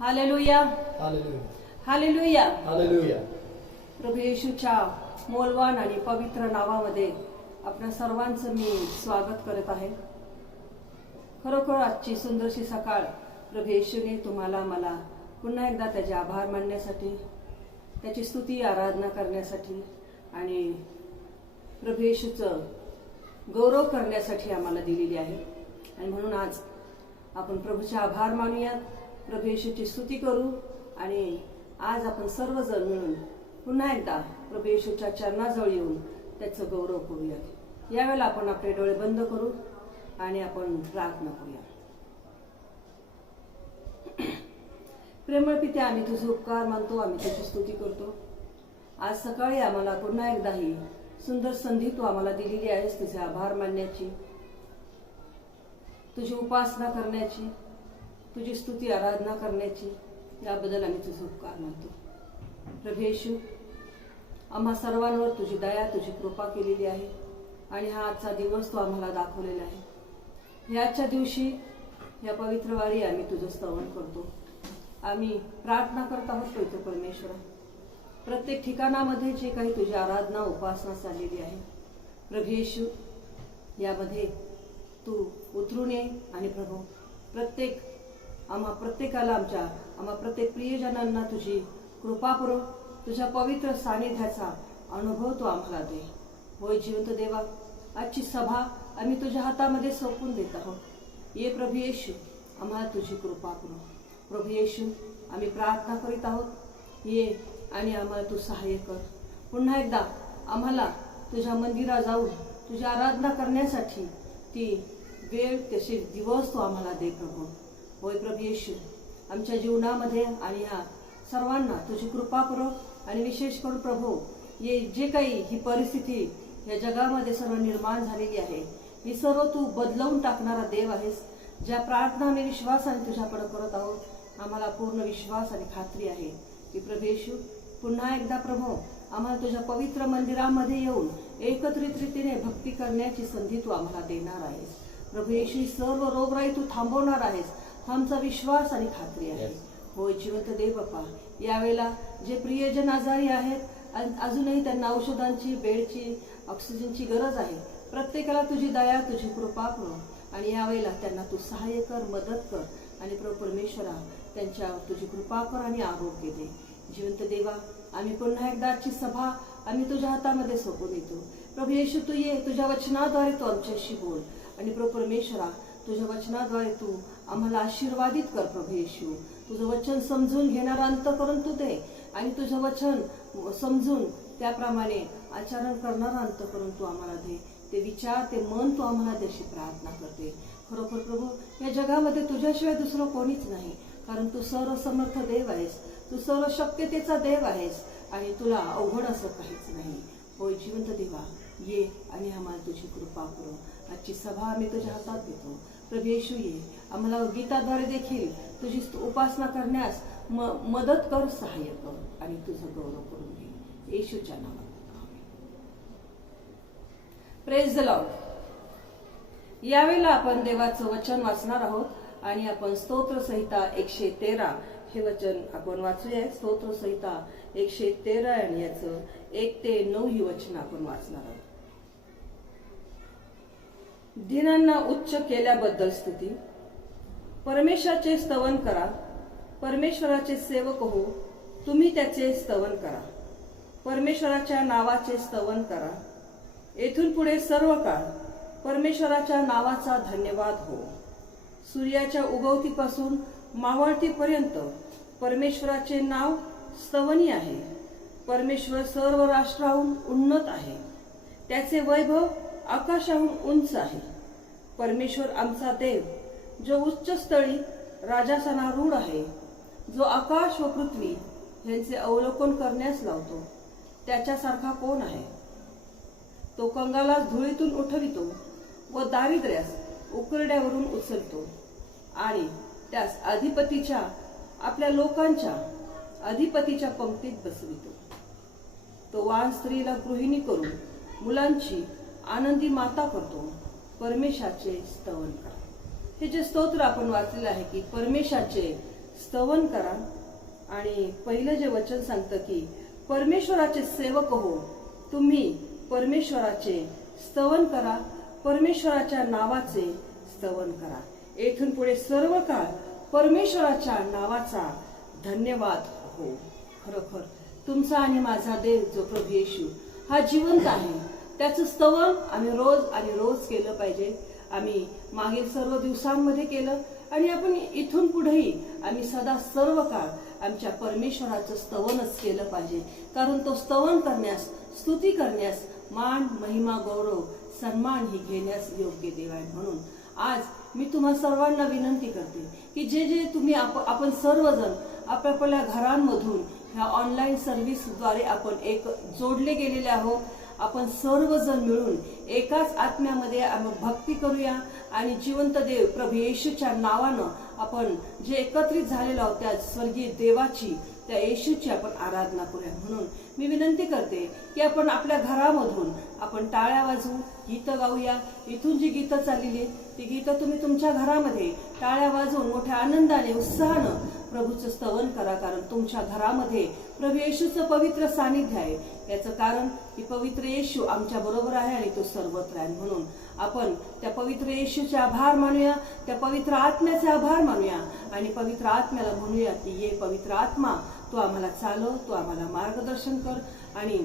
Hallelujah, hallelujah, hallelujah. Hallelujah. प्रभू येशूच्या मोलवान आणि पवित्र नावामध्ये आपल्या सर्वांचं मी स्वागत करत आहे. खरोखर आजची सुंदरशी सकाळ प्रभू येशूने तुम्हाला मला पुन्हा एकदा त्याचे आभार मानण्यासाठी, त्याची स्तुती आराधना करण्यासाठी आणि प्रभू येशूचं गौरव करण्यासाठी आम्हाला दिलेली आहे. आणि म्हणून आज आपण प्रभूचे आभार मानूयात, प्रभू येशूची स्तुती करू आणि आज आपण सर्वजण मिळून पुन्हा एकदा प्रभू येशूच्या चरणाजवळ येऊन त्याचं गौरव करूयात. यावेळेला आपण आपले डोळे बंद करू आणि आपण प्रार्थना करूया. प्रेमळ पिते, आम्ही तुझे उपकार मानतो, आम्ही तुझी स्तुती करतो. आज सकाळी आम्हाला पुन्हा एकदा ही सुंदर संधी तू आम्हाला दिलेली आहेस, तुझे आभार मानण्याची, तुझी उपासना करण्याची, तुझी स्तुती आराधना करण्याची. याबद्दल आम्ही तुझे उपकार मानतो. प्रभू येशू, आम्हा सर्वांवर तुझी दया, तुझी कृपा केलेली आहे आणि हा आजचा दिवस तू आम्हाला दाखवलेला आहे. याच्या दिवशी या पवित्र वारी आम्ही तुझं स्तवन करतो. आम्ही प्रार्थना करत आहोत पवित्र परमेश्वरा, प्रत्येक ठिकाणामध्ये जे काही तुझी आराधना उपासना चाललेली आहे, प्रभू येशू यामध्ये तू उतरून ये आणि प्रभू आम्हा प्रत्येकाला आम्हा प्रत्येक प्रियजनांना तुझी कृपा पुरव, तुझ्या पवित्र सानिध्याचा अनुभव तू आम्हाला दे. होय जिवंत देवा, आजची सभा आम्ही तुझ्या हातामध्ये सोपवून देत आहोत. ये प्रभू येशू, आम्हाला तुझी कृपा पुरव. प्रभू येशू, आम्ही प्रार्थना करीत आहोत, ये आणि आम्हाला तू सहाय्य कर. पुन्हा एकदा आम्हाला तुझ्या मंदिरात जाऊन तुझी आराधना करण्यासाठी ती वेळ, तसे दिवस तू आम्हाला दे प्रभू. होय प्रभू येशू, आमच्या जीवनामध्ये आणि ह्या सर्वांना तुझी कृपा पुरव आणि विशेष करून प्रभू, ये जे काही ही परिस्थिती या जगामध्ये सर्व निर्माण झालेली आहे, ही सर्व तू बदलवून टाकणारा देव आहेस. ज्या प्रार्थना आम्ही विश्वासाने तुझ्याकडे करत आहोत, आम्हाला पूर्ण विश्वास आणि खात्री आहे की प्रभू येशू पुन्हा एकदा प्रभू आम्हाला तुझ्या पवित्र मंदिरामध्ये येऊन एकत्रित रीतीने भक्ती करण्याची संधी तू आम्हाला देणार आहेस. प्रभू येशू, सर्व रोगराई तू थांबवणार आहेस, आमचा विश्वास आणि खात्री आहे. होय जिवंत देव बाप्पा, यावेळेला जे प्रियजन आजारी आहेत, अजूनही त्यांना औषधांची, बेडची, ऑक्सिजनची गरज आहे, प्रत्येकाला तुझी दया, तुझी कृपा पुरव आणि यावेळेला त्यांना तू सहाय्य कर, मदत कर आणि प्रभू परमेश्वरा त्यांच्यावर तुझी कृपा कर आणि आरोग्य दे. जिवंत देवा, आम्ही पुन्हा एकदा आजची सभा आम्ही तुझ्या हातामध्ये सोपवून येतो. प्रभू येशू, तू ये, तुझ्या वचनाद्वारे तू आमच्याशी बोल आणि प्रभू परमेश्वरा तुझ्या वचनाद्वारे तू आम्हाला आशीर्वादित कर. प्रभू येशू, तुझं वचन समजून घेणारा अंतःकरण तू दे आणि तुझं वचन समजून त्याप्रमाणे आचरण करणारा अंतःकरण तू आम्हाला दे. ते विचार, ते मन तू आम्हाला देशी प्रार्थना करते. खरोखर प्रभू, या जगामध्ये तुझ्याशिवाय दुसरं कोणीच नाही, कारण तू सर्वसमर्थ देव आहेस, तू सर्व शक्यतेचा देव आहेस आणि तुला अवघड असं काहीच नाही. होय जिवंत देवा, ये आणि आम्हाला तुझी कृपा पुरव. आजची सभा आम्ही तुझ्या हातात देतो. प्रभू येशू, ये आम्हाला गीताद्वारे देखील तुझी उपासना करण्यास मदत कर, सहाय्य कर आणि तुझं गौरव करून घे. येशूच्या नावात प्रेज द लॉर्ड. यावेळेला आपण देवाचं वचन वाचणार आहोत आणि आपण स्तोत्र संहिता 113 हे वचन आपण वाचूया. स्तोत्र संहिता 113 आणि याचं 1 ते 9 ही वचन आपण वाचणार आहोत. दिनांना उच्च केल्याबद्दल स्तुती. परमेश्वराचे स्तवन करा, परमेश्वराचे सेवक हो, तुम्ही त्याचे स्तवन करा. परमेश्वराच्या नावाचे स्तवन करा. येथून पुढे सर्व काळ परमेश्वराच्या नावाचा धन्यवाद हो. सूर्याच्या उगवतीपासून मावळतीपर्यंत परमेश्वराचे नाव स्तवनीय आहे. परमेश्वर सर्व राष्ट्राहून उन्नत आहे, त्याचे वैभव आकाशाहून उंच आहे. परमेश्वर आमचा देव, जो उच्च स्थळी राजासनारूढ आहे, जो आकाश व पृथ्वी यांचे अवलोकन करण्यास लावतो, त्याच्यासारखा कोण आहे? तो कंगालास धुळीतून उठवितो व दारिद्र्यास उकरड्यावरून उचलतो आणि त्यास आपल्या लोकांच्या अधिपतीच्या पंक्तीत बसवितो. तो वाण स्त्रीला गृहिणी करून मुलांची आनंदी माता करतो. परमेश्वराचे स्तवन करा. हे जे स्तोत्र आपण वाचलेलं आहे की परमेश्वराचे स्तवन करा. आणि पहिलं जे वचन सांगतं की परमेश्वराचे सेवक हो, तुम्ही परमेश्वराचे स्तवन करा, परमेश्वराच्या नावाचे स्तवन करा. येथून पुढे सर्व काळ परमेश्वराच्या नावाचा धन्यवाद हो. खरोखर तुमचा आणि माझा देव जो प्रभू येशू हा जिवंत आहे, त्याचं स्तवन आम्ही रोज आणि रोज केलं पाहिजे. आम्ही मागील सर्व दिवसांमध्ये केलं आणि आपण इथून पुढेही आम्ही सदा सर्व काळ आमच्या परमेश्वराचं स्तवनच केलं पाहिजे. कारण तो स्तवन करण्यास, स्तुती करण्यास, मान, महिमा, गौरव, सन्मान ही घेण्यास योग्य देव आहे. म्हणून आज मी तुम्हा सर्वांना विनंती करते की जे जे तुम्ही आपण सर्वजण आपल्या घरांमधून ह्या ऑनलाईन सर्व्हिसद्वारे आपण एक जोडले गेलेले आहोत. आपण सर्वजण मिळून एकाच आत्म्यामध्ये भक्ती करूया आणि जिवंत देव प्रभू येशूच्या नावानं आपण जे एकत्रित झालेलो आहोत त्या स्वर्गीय देवाची, त्या येशूची आपण आराधना करूया. म्हणून मी विनंती करते की आपण आपल्या घरामधून आपण टाळ्या वाजवू, गीतं गाऊया. इथून जी गीतं चाललेली ती गीतं तुम्ही तुमच्या घरामध्ये टाळ्या वाजवून मोठ्या आनंदाने, उत्साहानं प्रभूचं स्तवन करा. कारण तुमच्या घरामध्ये प्रभू येशूचं पवित्र सानिध्य आहे. याचं कारण की पवित्र येशू आमच्या बरोबर आहे आणि तो सर्वत्र आहे. म्हणून आपण त्या पवित्र येशूचे आभार मानूया, त्या पवित्र आत्म्याचे आभार मानूया आणि पवित्र आत्म्याला म्हणूया की ये पवित्र आत्मा, तू आम्हाला चालव, तू आम्हाला मार्गदर्शन कर. आणि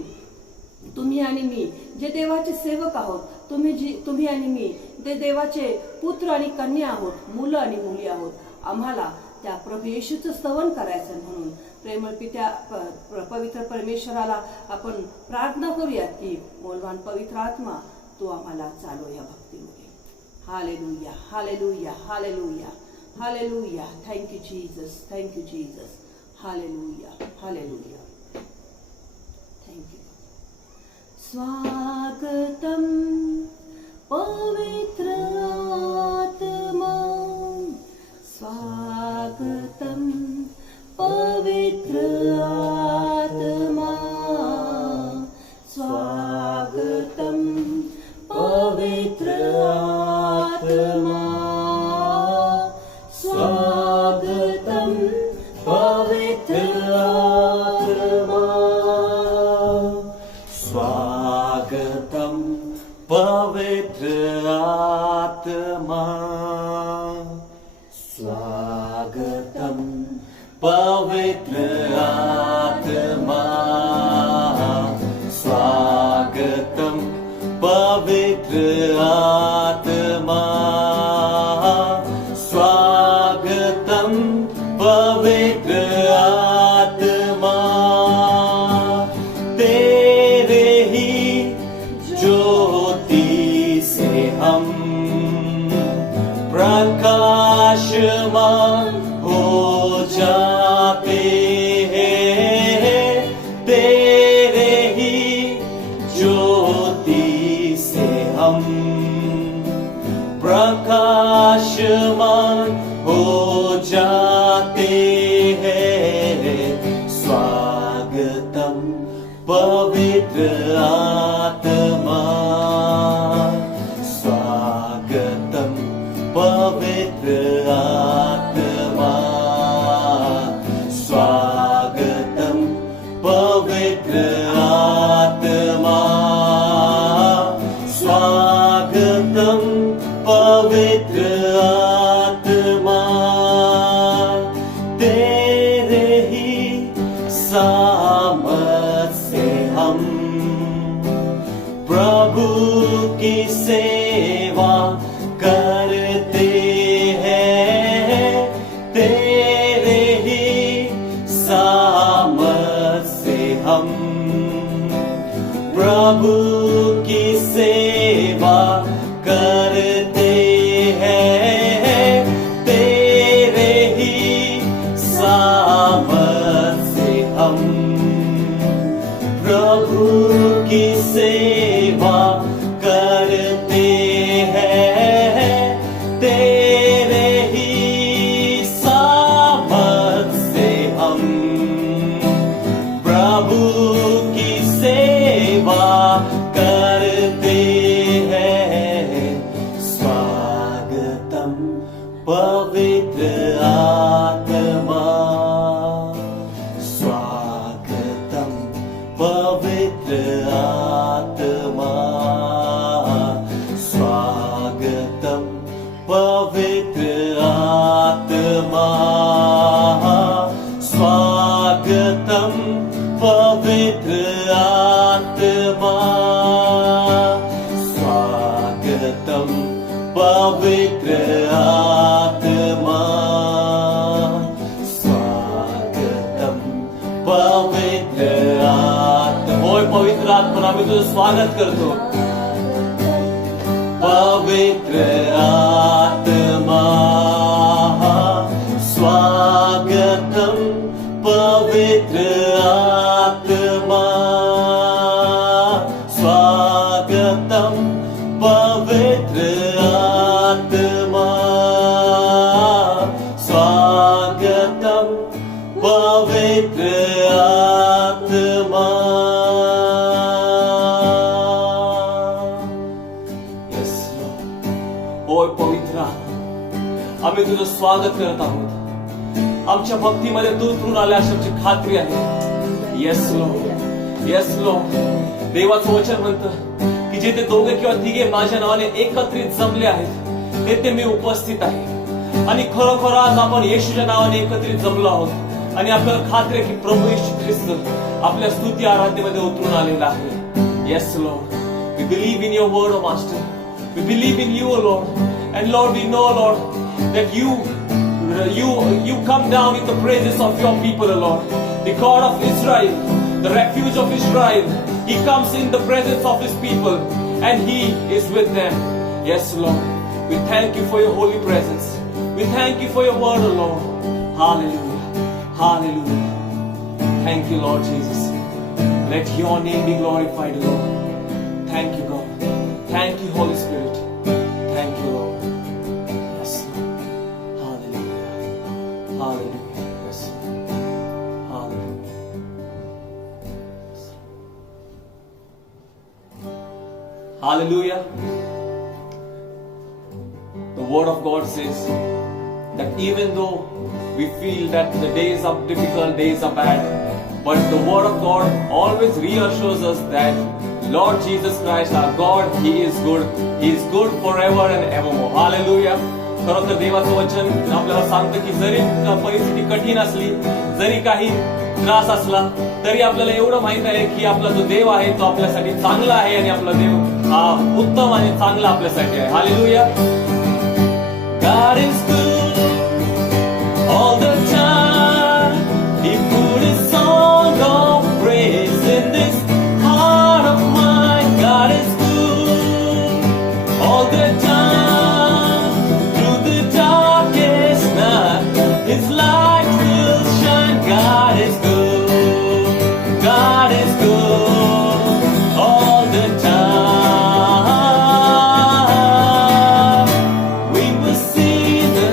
तुम्ही आणि मी जे देवाचे सेवक आहोत, तुम्ही आणि मी ते देवाचे पुत्र आणि कन्या आहोत, मुलं आणि मुली आहोत. आम्हाला त्या प्रभू येशूचं स्तवन करायचं. म्हणून प्रेमळ पित्या पवित्र परमेश्वराला आपण प्रार्थना करूया की मौलवान पवित्र आत्मा तू आम्हाला चालव या भक्तीमध्ये. Hallelujah, hallelujah, hallelujah, hallelujah. Thank you Jesus, thank you Jesus. Hallelujah, hallelujah. Thank you. स्वागतम पवित्र आत्मा, स्वागतम पवित्र आत्मा, स्वागतम पवित्र आत्मा, स्वागतम पवित्र आत्मा, स्वागतम पवित्र आत्मा, स्वागतम पवित्र आत्मा, स्वागतम पवित्र आत्मा, स्वागतम पवित्र आत्मा. तेरे ही ज्योति से हम प्रकाशमान हो जाते हैं. तेरे ही ज्योति से हम प्रकाशमान हो जाते हैं. स्वागतम पवित्र आत्मा, स्वागतम पवित्र आत्मा, स्वागतम पवित्र आत्मा, स्वागतम पवित्र आत्मा. तेरे ही सामर्थ से हम प्रभु की सेवा करते हैं. तेरे ही सामर्थ से हम प्रभु की सेवा करते हैं. तेरे ही सामर्थ से हम प्रभु की सेवा करते हैं. तेरे ही सामर्थ से हम प्रभु की सेवा स्वागतम पवित्र आत्मा, स्वागतम पवित्र आत्मा, स्वागतम पवित्र आत्मा. होय पवित्र आत्मा, आम्ही तुझं स्वागत करतो. पवित्र आत्मा स्वागतम, पवित्र आत्मा स्वागतम, पवित्र आत्मा स्वागतम, पवित्र आत्मा. Yes, Lord. होय पवित्र आत्मा, आम्ही तुझं स्वागत करत आहोत. आमच्या भक्तीमध्ये तू उतरून आल्या अशी आमची खात्री आहे. Yes Lord, yes Lord. देवाचं वचन म्हणतं की जिथे दोघे किंवा तिघे माझ्या नावाने एकत्रित जमले आहेत तेथे मी उपस्थित आहे. आणि खरोखर आज आपण येशूच्या नावाने एकत्रित जमलो आहोत आणि आपल्याला खात्री आहे की प्रभू येशू ख्रिस्त आपल्या स्तुती आराधनेमध्ये उतरून आलेला आहे. Yes Lord, we believe in your word, O master. We believe in you, O Lord. And Lord, we know Lord that you come down in the praises of your people, O Lord. The God of Israel, the refuge of Israel, He comes in the presence of His people and He is with them. Yes, Lord. We thank you for your holy presence. We thank you for your word, O Lord. Hallelujah. Hallelujah. Thank you, Lord Jesus. Let your name be glorified, Lord. Thank you, God. Thank you, Holy Spirit. Thank you, Lord. Hallelujah. Yes. Hallelujah. Hallelujah. The word of God says that even though we feel that the days are difficult, days are bad, but the word of God always reassures us that Lord Jesus Christ, our God, He is good. He is good forever and evermore. Hallelujah. खरं तर देवाचं वचन आपल्याला सांगतं की जरी परिस्थिती कठीण असली, जरी काही त्रास असला, तरी आपल्याला एवढं माहित आहे की आपला जो देव आहे तो आपल्यासाठी चांगला आहे आणि आपला देव हा उत्तम आणि चांगला आपल्यासाठी आहे. Hallelujah. God is good all the time. He put His song of praise in this heart of mine. God is good all the time. His light will shine. God is good. God is good all the time. We will see the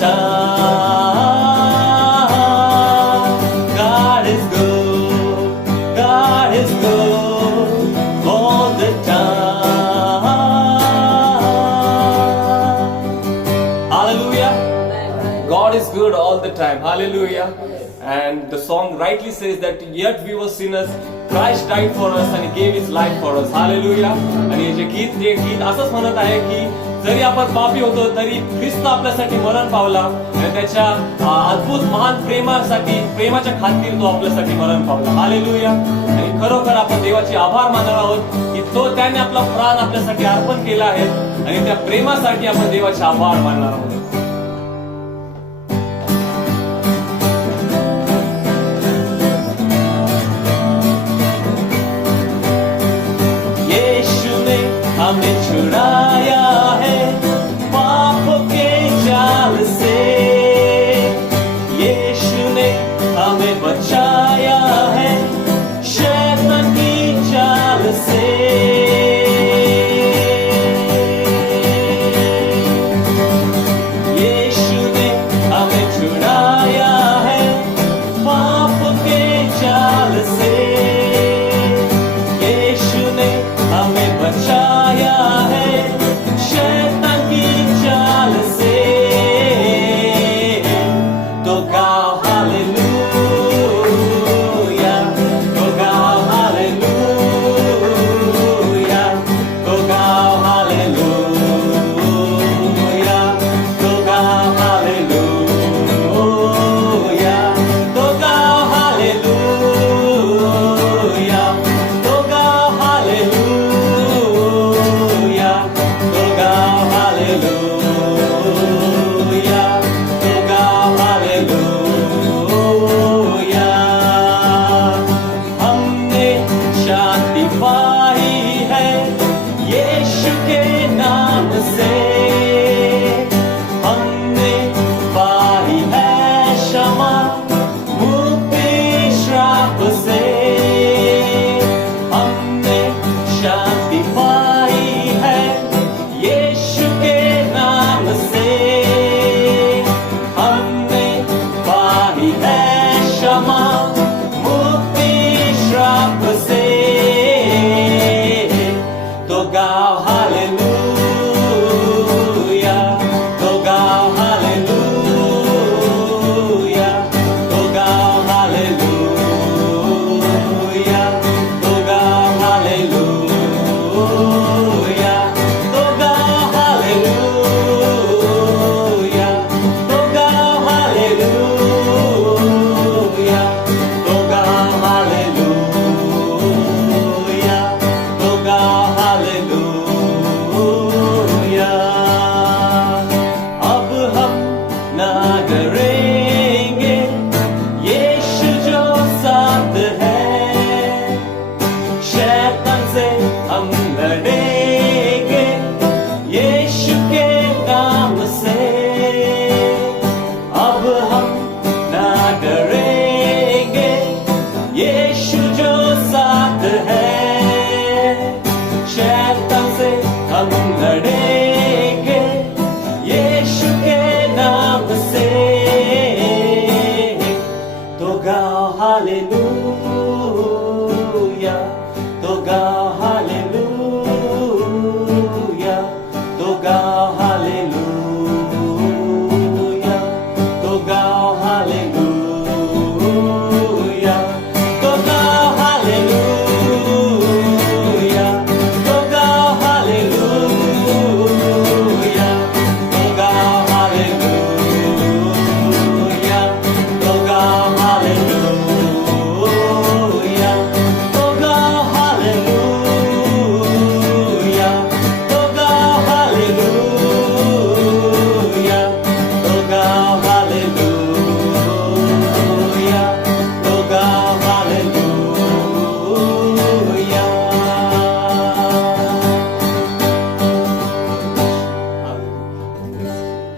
time. God is good. God is good all the time. Hallelujah. God is good all the time. Hallelujah. And the song rightly says that yet we were sinners, Christ died for us and He gave His life for us. Hallelujah. आणि हे गीत असंच म्हणत आहे की जरी आपण पापी होतो तरी ख्रिस्त आपल्यासाठी मरण पावला आणि त्याच्या अद्भुत महान प्रेमाच्या खातीर तो आपल्यासाठी मरण पावला. हालेलुया. आणि खरोखर आपण देवाचे आभार मानणार आहोत की तो त्याने आपला प्राण आपल्यासाठी अर्पण केला आहे आणि त्या प्रेमासाठी आपण देवाचे आभार मानणार आहोत. हमें छुड़ाया है पाप के जाल से, यीशु ने हमें बचाया है शैतान की चाल से. यीशु ने हमें छुड़ाया है पाप के जाल से, यीशु ने हमें बचाया है शैतान की चाल से. तो गाओ हालेलुया, तो गाओ हालेलुया, तो गाओ हालेलुया, तो गाओ हालेलुया, तो गाओ हालेलुया, तो गाओ हालेलुया, तो गाओ हालेलुया, तो गाओ हालेलुया. हमने शांति पाई है यीशु के नाम से, हमने पाई है क्षमा मुक्ति श्राप से, हमने शांति पाई है यीशु के नाम से, हमने पाई है क्षमा मुक्ति श्राप से. तो गाओ हालेलुया, तो गाओ हालेलुया, तो गाओ हालेलुया, तो गाओ हालेलुया, तो गाओ हालेलुया, तो गाओ हालेलुया, तो गाओ हालेलुया, तो गाओ हालेलुया. अब हम ना डरेंगे यीशु जो साथ है, शैतान से हम लड़ेंगे यीशु के नाम से. अब हम ना डरेंगे यीशु जो साथ है, शैतान से हम लड़ेंगे यीशु के नाम से. तो गाओ हालेलुया, तो गाओ हालेलुया, तो गाओ हालेलुया, तो गाओ हालेलुया, तो गाओ हालेलुया, तो गाओ हालेलुया, तो गाओ हालेलुया, तो गाओ हालेलुया, तो गाओ हालेलुया, तो गाओ हालेलुया, तो गाओ हालेलुया, तो गाओ हालेलुया.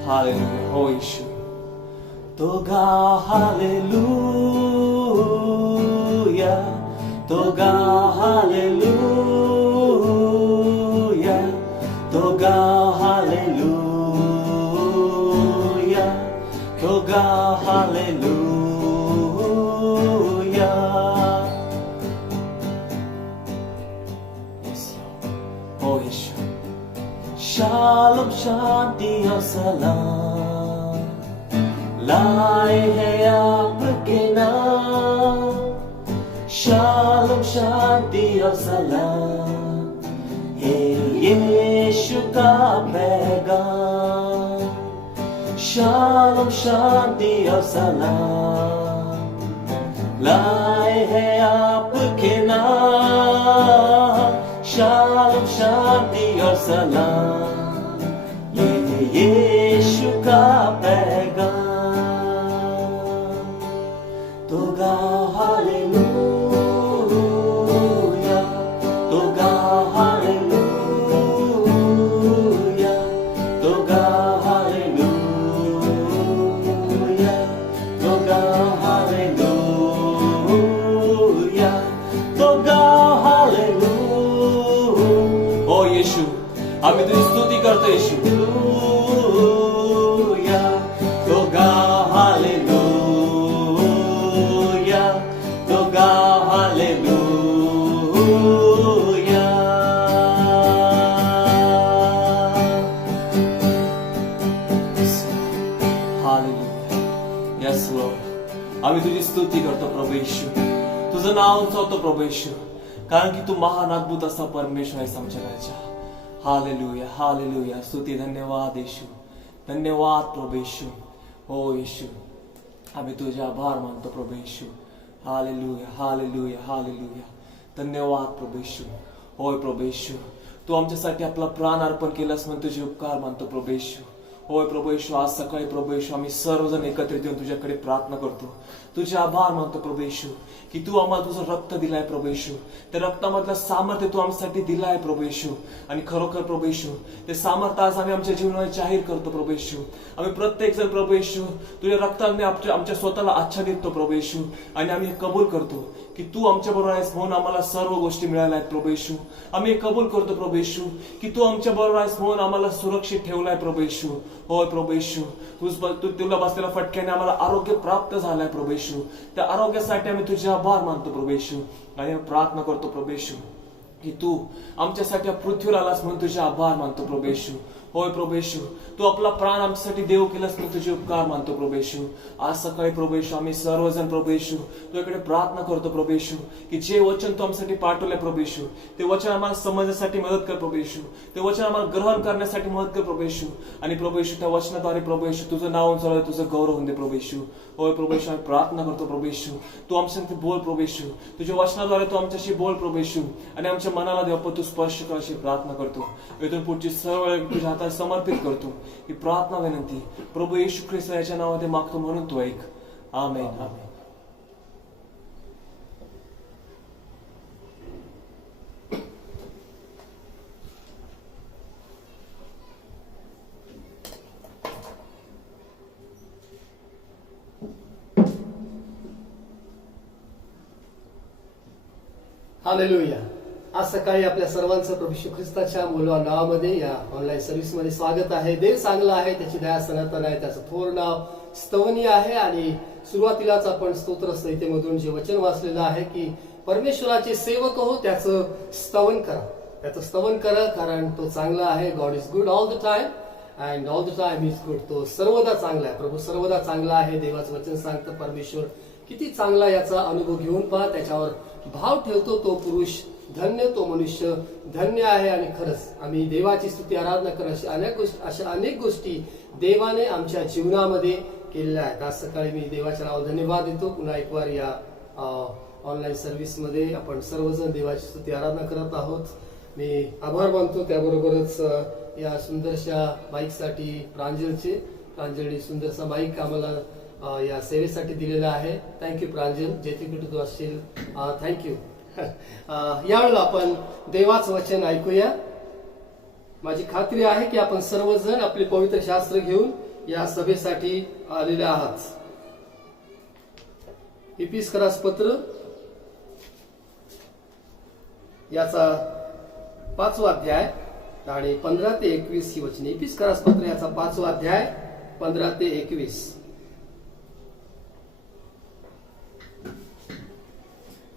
हालेलुया. हो यीशु. तो गाओ हालेलुया, तो गाओ हालेलुया, तो गाओ hallelujah, Toga hallelujah. Yes, Lord. Oh Yeshua. Shalom, shanti और सलाम लाए हैं आपके नाम. Shalom, shanti और सलाम है यीशु का पैगाम. Shalom, shanti और सलाम लाए हैं आपके नाम. Shalom, shanti और सलाम ये है यीशु का पैगाम. तो गा हालेलुया, तो गा हालेलुया, तो गा हालेलुया, तो गा हालेलुया, तो गा हालेलुया. ओ येशू, आम्ही तुझी स्तुती करतो येशू. हालेलुया, तो गा हालेलुया, तो गा हालेलुया. हालेलुया. येस लॉर्ड, आम्ही तुझी स्तुती करतो प्रभू येशू. तुझं नाव उंचावतो प्रभू येशू, कारण की तू महान अद्भुत असा परमेश्वर आहेस आमच्या घरच्या. Hallelujah, hallelujah. स्तुती, धन्यवाद येशू, धन्यवाद प्रभू येशू. हो येशू, आम्ही तुझे आभार मानतो प्रभू येशू. Hallelujah, hallelujah, hallelujah. धन्यवाद प्रभू येशू. होय प्रभू येशू, तू आमच्यासाठी आपला प्राण अर्पण केलास म्हणून तुझे उपकार मानतो प्रभू येशू. होय प्रभू येशू, आज सकाळी प्रभू येशू आम्ही सर्वजण एकत्रित येऊन तुझ्याकडे प्रार्थना करतो. तुझे आभार मानतो प्रभू येशू की तू आम्हाला तुझं रक्त दिलाय प्रभू येशू. त्या रक्तामधलं सामर्थ्य तू आमच्यासाठी दिलाय प्रभू येशू. आणि खरोखर प्रभू येशू, ते सामर्थ्य आज आम्ही आमच्या जीवनात जाहीर करतो प्रभू येशू. आम्ही प्रत्येक जण प्रभू येशू तुझ्या रक्ताने आमच्या स्वतःला आच्छादितो प्रभू येशू. आणि आम्ही हे कबूल करतो की तू आमच्या बरोबर आहेस म्हणून आम्हाला सर्व गोष्टी मिळाल्या आहेत प्रभू येशू. आम्ही हे कबूल करतो प्रभू येशू की तू आमच्या बरोबर आहेस म्हणून आम्हाला सुरक्षित ठेवलाय प्रभू येशू. होय प्रभू येशू, तुला बसलेल्या फटक्याने आम्हाला आरोग्य प्राप्त झालंय प्रभू येशू. त्या आरोग्यासाठी आम्ही तुझे आभार मानतो प्रभू येशू. आणि प्रार्थना करतो प्रभू येशू की तू आमच्यासाठी पृथ्वीवर आलास म्हणून तुझे आभार मानतो प्रभू येशू. होय प्रभू येशू, तू आपला प्राण आमच्यासाठी देव केलास म्हणून तुझे उपकार मानतो प्रभू येशू. आज सकाळी प्रभू येशू आम्ही सर्वजण प्रभू येशू तुझ्याकडे प्रार्थना करतो प्रभू येशू की जे वचन तू आमच्यासाठी पाठवलंय प्रभू येशू, ते वचन आम्हाला समजण्यासाठी मदत कर प्रभू येशू. ते वचन आम्हाला ग्रहण करण्यासाठी मदत कर प्रभू येशू. आणि प्रभू येशू त्या वचनाद्वारे प्रभू येशू तुझं नाव उंचावलं, तुझं गौरव होऊन दे प्रभू येशू. होय प्रभू येशू, आम्ही प्रार्थना करतो प्रभू येशू तू आमच्यासाठी बोल प्रभू येशू. तुझ्या वचनाद्वारे तू आमच्याशी बोल प्रभू येशू. आणि आमच्या मनाला देव तू स्पर्श कर अशी प्रार्थना करतो. इथून पुढची सर्व वेळ तुझ्या हातात समर्पित करतो. ही प्रार्थना विनंती प्रभू येशू ख्रिस्त याच्या नावाने मागतो म्हणून तू ऐक. आमेन, आमेन. हालेलुया. आज सकाळी आपल्या सर्वांचं प्रभू येशू ख्रिस्ताच्या मूल्यवान नावामध्ये या ऑनलाईन सर्व्हिस मध्ये स्वागत आहे. देव चांगला आहे, त्याची दया सनातन आहे, त्याचं थोर नाव स्तवनीय आहे. आणि सुरुवातीलाच आपण स्तोत्र संहितेमधून जे वचन वाचलेलं आहे की परमेश्वराचे सेवक हो, त्याचं स्तवन करा, त्याचं स्तवन करा, कारण तो चांगला आहे. God is good all the time and all the time is good. तो सर्वदा चांगला आहे. प्रभू सर्वदा चांगला आहे. देवाचं वचन सांगतं परमेश्वर किती चांगला याचा अनुभव घेऊन पहा. त्याच्यावर भाव ठेवतो तो पुरुष धन्य, तो मनुष्य धन्य आहे. आणि खरंच आम्ही देवाची स्तुती आराधना करत अशा अनेक गोष्टी देवाने आमच्या जीवनामध्ये केलेल्या आहेत. आज सकाळी मी देवाच्या नावाला धन्यवाद देतो. पुन्हा एक वार या ऑनलाईन सर्व्हिस मध्ये आपण सर्वजण देवाची स्तुती आराधना करत आहोत. मी आभार मानतो. त्याबरोबरच या सुंदरशा माईकसाठी प्रांजलने सुंदरसा माईक आम्हाला या सेवेसाठी दिलेला आहे. थँक्यू प्रांजल, जेथे कुठे तू असशील थँक्यू. यावेळेला आपण देवाचं वचन ऐकूया. माझी खात्री आहे की आपण सर्वजण आपले पवित्र शास्त्र घेऊन या सभेसाठी आलेले आहात. इफिसकरास पत्र याचा 5वा अध्याय आणि 15 ते 21 ही वचने. इफिसकरास पत्र याचा 5वा अध्याय 15 ते 21.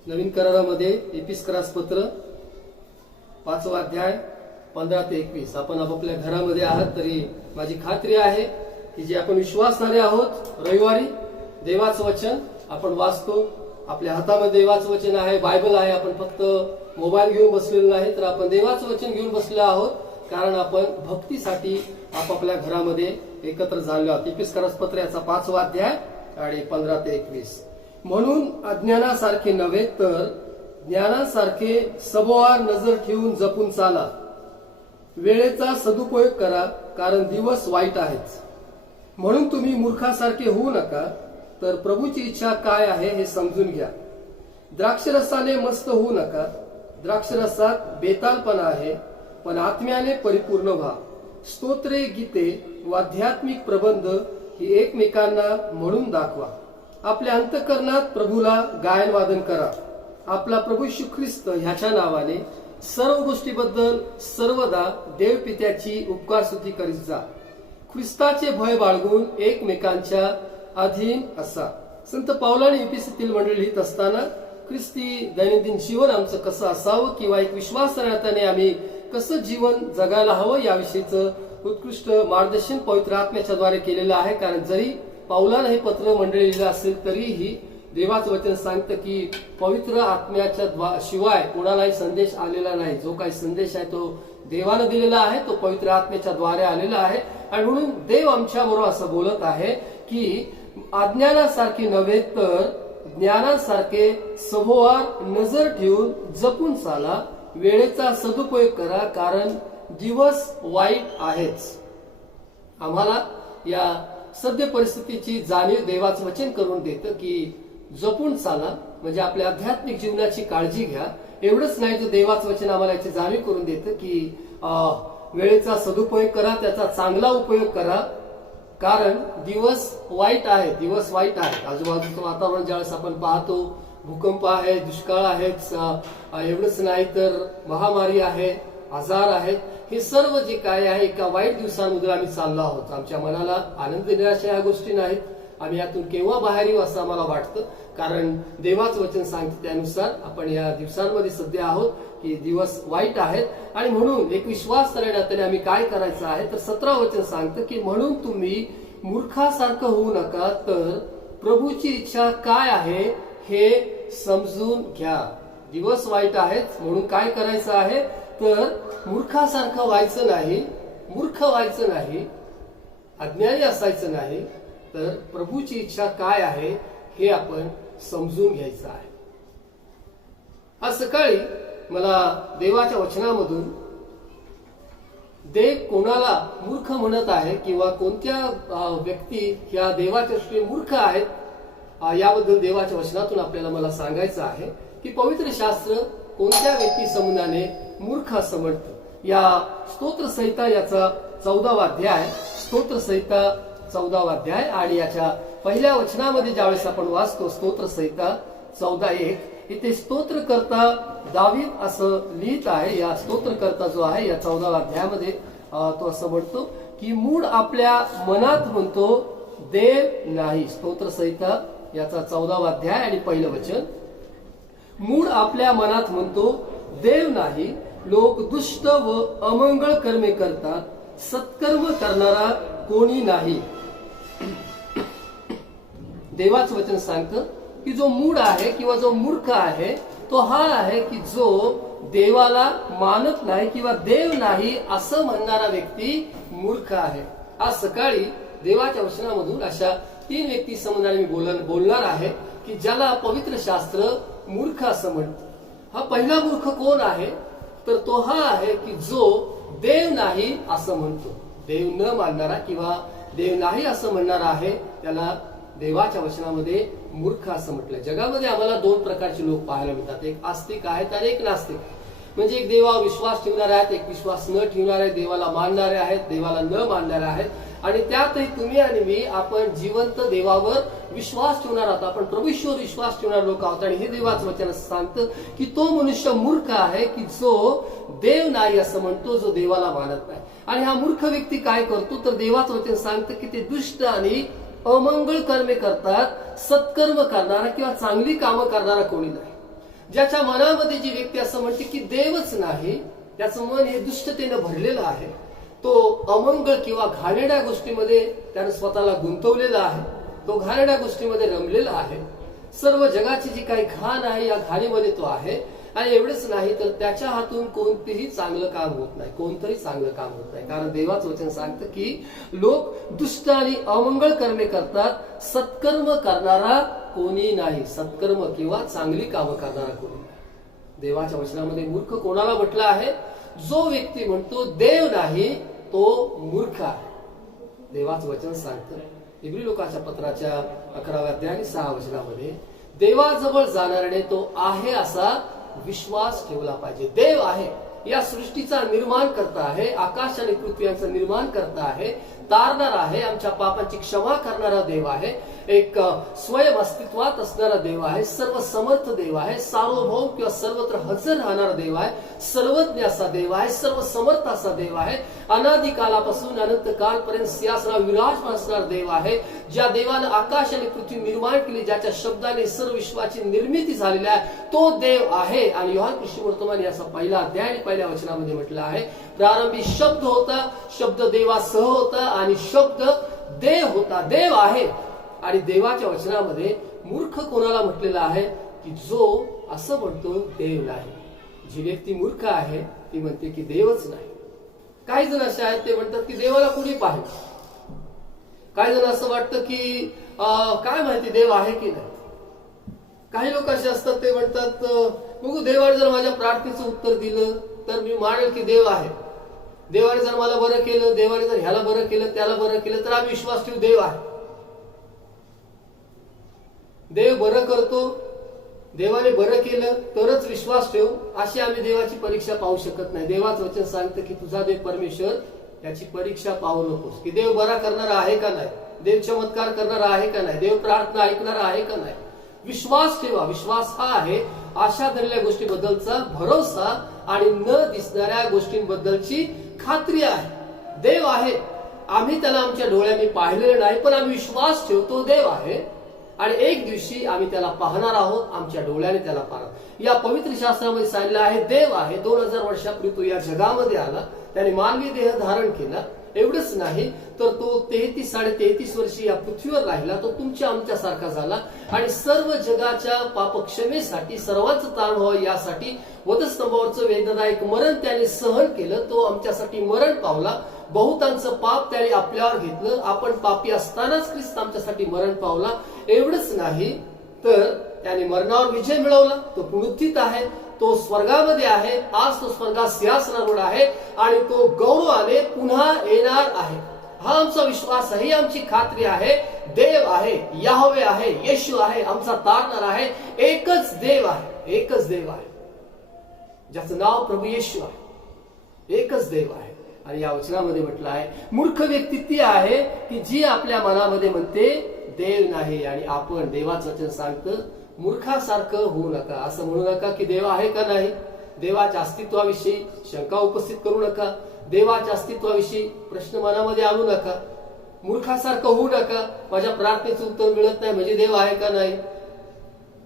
नवीन करारामध्ये एपिस्करास पत्र 5वा अध्याय 15 ते 21. आपण आपापल्या घरामध्ये आहात तरी माझी खात्री आहे की जे आपण विश्वासणारे आहोत, रविवारी देवाचं वचन आपण वाचतो. आपल्या हातामध्ये देवाचं वचन आहे, बायबल आहे. आपण फक्त मोबाईल घेऊन बसलेलो नाही, तर आपण देवाचं वचन घेऊन बसलेलो आहोत, कारण आपण भक्तीसाठी आपापल्या घरामध्ये एकत्र झालो आहोत. एपिस्करास पत्र याचा 5वा अध्याय आणि 15 ते 21. म्हणून अज्ञानासारखे नव्हे तर ज्ञानासारखे सभोवार नजर ठेवून जपून चाला. वेळेचा सदुपयोग करा, कारण दिवस वाईट आहेत. म्हणून तुम्ही मूर्खासारखे होऊ नका, तर प्रभूची इच्छा काय आहे हे समजून घ्या. द्राक्षरसाने मस्त होऊ नका. द्राक्षरसात बेतालपणा आहे, पण आत्म्याने परिपूर्ण व्हा. स्तोत्रे, गीते व आध्यात्मिक प्रबंध ही एकमेकांना म्हणून दाखवा. आपल्या अंतःकरणात प्रभूला गायन वादन करा. आपला प्रभू येशू ख्रिस्त ह्याच्या नावाने सर्व गोष्टीबद्दल सर्वदा देव पित्याची उपकार स्तुती करीत जा. ख्रिस्ताचे भय बाळगून एकमेकांच्या अधीन असा. संत पावलाने एफेसीतील मंडळी लिहित असताना ख्रिस्ती दैनंदिन जीवन आमचं कसं असावं किंवा एक विश्वास नात्याने आम्ही कसं जीवन जगायला हवं याविषयीचं उत्कृष्ट मार्गदर्शन पवित्र आत्म्याच्या द्वारे केलेलं आहे. कारण जरी पावलाने हे पत्र मंडळी लिहिलं असेल तरीही देवाचं वचन सांगतं की पवित्र आत्म्याच्या शिवाय कोणालाही संदेश आलेला नाही. जो काही संदेश आहे तो देवानं दिलेला आहे, तो पवित्र आत्म्याच्या द्वारे आलेला आहे. आणि म्हणून देव आमच्या बरोबर असं बोलत आहे की अज्ञानासारखे नव्हे तर ज्ञानासारखे सभोवार नजर ठेवून जपून चाला. वेळेचा सदुपयोग करा, कारण दिवस वाईट आहेच. आम्हाला या सद्य परिस्थितीची जाणीव देवाचं वचन करून देतं की जपून चाला, म्हणजे आपल्या आध्यात्मिक जीवनाची काळजी घ्या. एवढंच नाही तर देवाचं वचन आम्हाला याची जाणीव करून देतं की वेळेचा सदुपयोग करा, त्याचा चांगला उपयोग करा, कारण दिवस वाईट आहे. दिवस वाईट आहे. आजूबाजूचं वातावरण ज्यावेळेस आपण पाहतो, भूकंप आहे, दुष्काळ आहेत, एवढंच नाही तर महामारी आहे, आजार आहेत. हे सर्व जे काय आहे एका वाईट दिवसांमधून आम्ही चाललो आहोत. आमच्या मनाला आनंद देण्याच्या या गोष्टी नाहीत. आम्ही यातून केव्हा बाहेर येऊ असं आम्हाला वाटतं, कारण देवाचं वचन सांगते त्यानुसार आपण या दिवसांमध्ये सध्या आहोत की दिवस वाईट आहेत. आणि म्हणून एक विश्वास नात्याने आम्ही काय करायचं आहे तर 17 वचन सांगतं की म्हणून तुम्ही मूर्खासारखं होऊ नका, तर प्रभूची इच्छा काय आहे हे समजून घ्या. दिवस वाईट आहेत म्हणून काय करायचं आहे तर मूर्खासारखं व्हायचं नाही, मूर्ख व्हायचं नाही, अज्ञानी असायचं नाही, तर प्रभूची इच्छा काय आहे हे आपण समजून घ्यायचं आहे. आज सकाळी मला देवाच्या वचनामधून देव कोणाला मूर्ख म्हणत आहे किंवा कोणत्या व्यक्ती ह्या देवाच्या दृष्टीने मूर्ख आहेत याबद्दल देवाच्या वचनातून आपल्याला मला सांगायचं आहे की पवित्र शास्त्र कोणत्या व्यक्ती समूहाने मूर्ख असं म्हणतं. या स्तोत्र संहिता याचा 14वा अध्याय, स्तोत्र संहिता 14वा अध्याय आणि याच्या पहिल्या वचनामध्ये ज्यावेळेस आपण वाचतो स्तोत्र संहिता 14:1, इथे स्तोत्रकर्ता दावीद असं लिहित आहे. या स्तोत्रकर्ता जो आहे या 14व्या अध्यायामध्ये तो असं म्हणतो की मूळ आपल्या मनात म्हणतो देव नाही. स्तोत्र संहिता याचा 14वा अध्याय आणि पहिलं वचन, मूळ आपल्या मनात म्हणतो देव नाही. लोक दुष्ट व अमंगळ कर्मे करतात, सत्कर्म करणारा कोणी नाही. देवाचं वचन सांगतं की जो मूढ आहे किंवा जो मूर्ख आहे तो हा आहे की जो देवाला मानत नाही किंवा देव नाही असं म्हणणारा व्यक्ती मूर्ख आहे. आज सकाळी देवाच्या वचनामधून अशा 3 व्यक्ती समजणारे मी बोलणार आहे की ज्याला पवित्र शास्त्र मूर्ख असं म्हणतं. हा पहिला मूर्ख कोण आहे तर तो हा आहे की जो देव नाही असं म्हणतो. देव न मानणारा किंवा देव नाही असं म्हणणारा आहे त्याला देवाच्या वचनामध्ये मूर्ख असं म्हटलं. जगामध्ये आम्हाला 2 प्रकारचे लोक पाहायला मिळतात. एक आस्तिक आहेत आणि एक नास्तिक. म्हणजे एक देवावर विश्वास ठेवणारे आहेत, एक विश्वास न ठेवणारे, देवाला मानणारे आहेत, देवाला न मानणारे आहेत. आणि त्यातही तुम्ही आणि मी आपण जिवंत देवावर विश्वास ठेवणार आहोत. आपण प्रभूवर विश्वास ठेवणार लोक आहोत. आणि हे देवाचं वचन सांगतं की तो मनुष्य मूर्ख आहे की जो देव नाही असं म्हणतो, जो देवाला मानत नाही. आणि हा मूर्ख व्यक्ती काय करतो तर देवाचं वचन सांगतं की ते दुष्ट आणि अमंगळ कर्मे करतात, सत्कर्म करणारा किंवा चांगली कामं करणारा कोणी नाही. ज्याच्या मनामध्ये जी व्यक्ती असं म्हणते की देवच नाही, त्याचं मन हे दुष्टतेनं भरलेलं आहे, तो अमंगळ किंवा घाणेरड्या गोष्टीमध्ये त्यानं स्वतःला गुंतवलेला आहे, तो घाणेरड्या गोष्टीमध्ये रमलेला आहे. सर्व जगाची जी काही घाण आहे या घाणीमध्ये तो आहे. आणि एवढेच नाही तर त्याच्या हातून कोणतेही चांगलं काम होत नाही, कोणतंही चांगलं काम होत नाही. कारण देवाचं वचन सांगतं की लोक दुष्ट आणि अमंगळ कर्मे करतात, सत्कर्म करणारा कोणी नाही. सत्कर्म किंवा चांगली कामं करणारा कोणी नाही. देवाच्या वचनामध्ये मूर्ख कोणाला म्हटलं आहे? जो व्यक्ती म्हणतो देव नाही तो मूर्ख आहे. देवाचं वचन सांगतं इब्री लोकांच्या पत्राच्या 11व्या अध्याय आणि 6 वचनामध्ये, देवाजवळ जाणाऱ्याने तो आहे असा विश्वास ठेवला पाहिजे. देव आहे, या सृष्टीचा निर्माण करता आहे, आकाश आणि पृथ्वी यांचं निर्माण करता आहे, तारणारा आहे, आमच्या पापांची क्षमा करणारा देव आहे, एक स्वयं अस्तित्वात असणारा देव आहे, सर्व समर्थ देव आहे, सार्वभौम किंवा सर्वत्र हजर राहणारा देव आहे, सर्वज्ञ असा देव आहे, सर्व समर्थ असा देव आहे, अनादी कालापासून अनंत कालपर्यंत सिंहासनावर विराजमान असणारा देव आहे. ज्या देवानं आकाश आणि पृथ्वी निर्माण केली, ज्याच्या शब्दाने सर्व विश्वाची निर्मिती झालेली आहे, तो देव आहे. आणि योहान कृष्णवर्तमान याचा पहिला अध्याय आणि पहिल्या वचनामध्ये म्हटलं आहे, प्रारंभी शब्द होता, शब्द देवासह होता आणि शब्द देव होता. देव आहे. आणि देवाच्या वचनामध्ये मूर्ख कोणाला म्हटलेला आहे? की जो असं म्हणतो देव नाही. जी व्यक्ती मूर्ख आहे ती म्हणते की देवच नाही. काही जण असे आहेत ते म्हणतात की देवाला कुणी पाहिजे. काही जण असं वाटतं की काय माहिती देव आहे की नाही. काही लोक असे असतात ते म्हणतात बघू, देवाने जर माझ्या प्रार्थनेचं उत्तर दिलं तर मी मानेल की देव आहे. देवाने जर मला बरं केलं, देवाने जर ह्याला बरं केलं, त्याला बरं केलं, तर आम्ही विश्वास ठेवू देव आहे. देव बरं करतो, देवाने बरं केलं तरच विश्वास ठेवू, अशी आम्ही देवाची परीक्षा पाहू शकत नाही. देवाचं वचन सांगतं की तुझा देव परमेश्वर याची परीक्षा पाहू नकोस, की देव बरा करणारा आहे का नाही, देव चमत्कार करणारा आहे का नाही, देव प्रार्थना ऐकणारा आहे का नाही. विश्वास ठेवा. विश्वास हा आहे आशा धरलेल्या गोष्टीबद्दलचा भरोसा आणि न दिसणाऱ्या गोष्टींबद्दलची खात्री आहे. देव आहे, आम्ही त्याला आमच्या डोळ्यांनी पाहिलेलं नाही, पण आम्ही विश्वास ठेवतो देव आहे आणि एक दिवशी आम्ही त्याला पाहणार आहोत, आमच्या डोळ्याने त्याला पाहणार. या पवित्र शास्त्रामध्ये सांगितलं आहे देव आहे. 2000 वर्षापूर्वी तो या जगामध्ये आला, त्याने मानवी देह धारण केला. एवढंच नाही तर तो 33-33.5 वर्षी या पृथ्वीवर राहिला. तो तुमच्या आमच्यासारखा झाला आणि सर्व जगाच्या पापक्षमेसाठी, सर्वांचं ताण व्हावं यासाठी वधस्तंभावरचं वेदनादायक मरण त्याने सहन केलं. तो आमच्यासाठी मरण पावला. बहुतांचं पाप त्याने आपल्यावर घेतलं. आपण पापी असतानाच ख्रिस्त आमच्यासाठी मरण पावला. एवढंच नाही तर त्याने मरणावर विजय मिळवला. तो पुनरुत्थित आहे, तो स्वर्गामध्ये आहे. आज तो स्वर्गात सिंहासनारूढ आहे आणि तो गौरवाने पुन्हा येणार आहे. हा आमचा विश्वास आहे, ही आमची खात्री आहे. देव आहे, याहवे आहे, येशू आहे, आमचा तारणार आहे. एकच देव आहे, एकच देव आहे, ज्याचं नाव प्रभू येशू आहे. एकच देव आहे. आणि या वचनामध्ये म्हटलं आहे मूर्ख व्यक्ती ती आहे की जी आपल्या मनामध्ये म्हणते देव नाही. आणि आपण, देवाचं वचन सांगतं, मूर्खासारखं होऊ नका. असं म्हणू नका की देव आहे का नाही. देवाच्या अस्तित्वाविषयी शंका उपस्थित करू नका. देवाच्या अस्तित्वाविषयी प्रश्न मनामध्ये आणू नका. मूर्खासारखं होऊ नका. माझ्या प्रार्थनेचं उत्तर मिळत नाही म्हणजे देव आहे का नाही,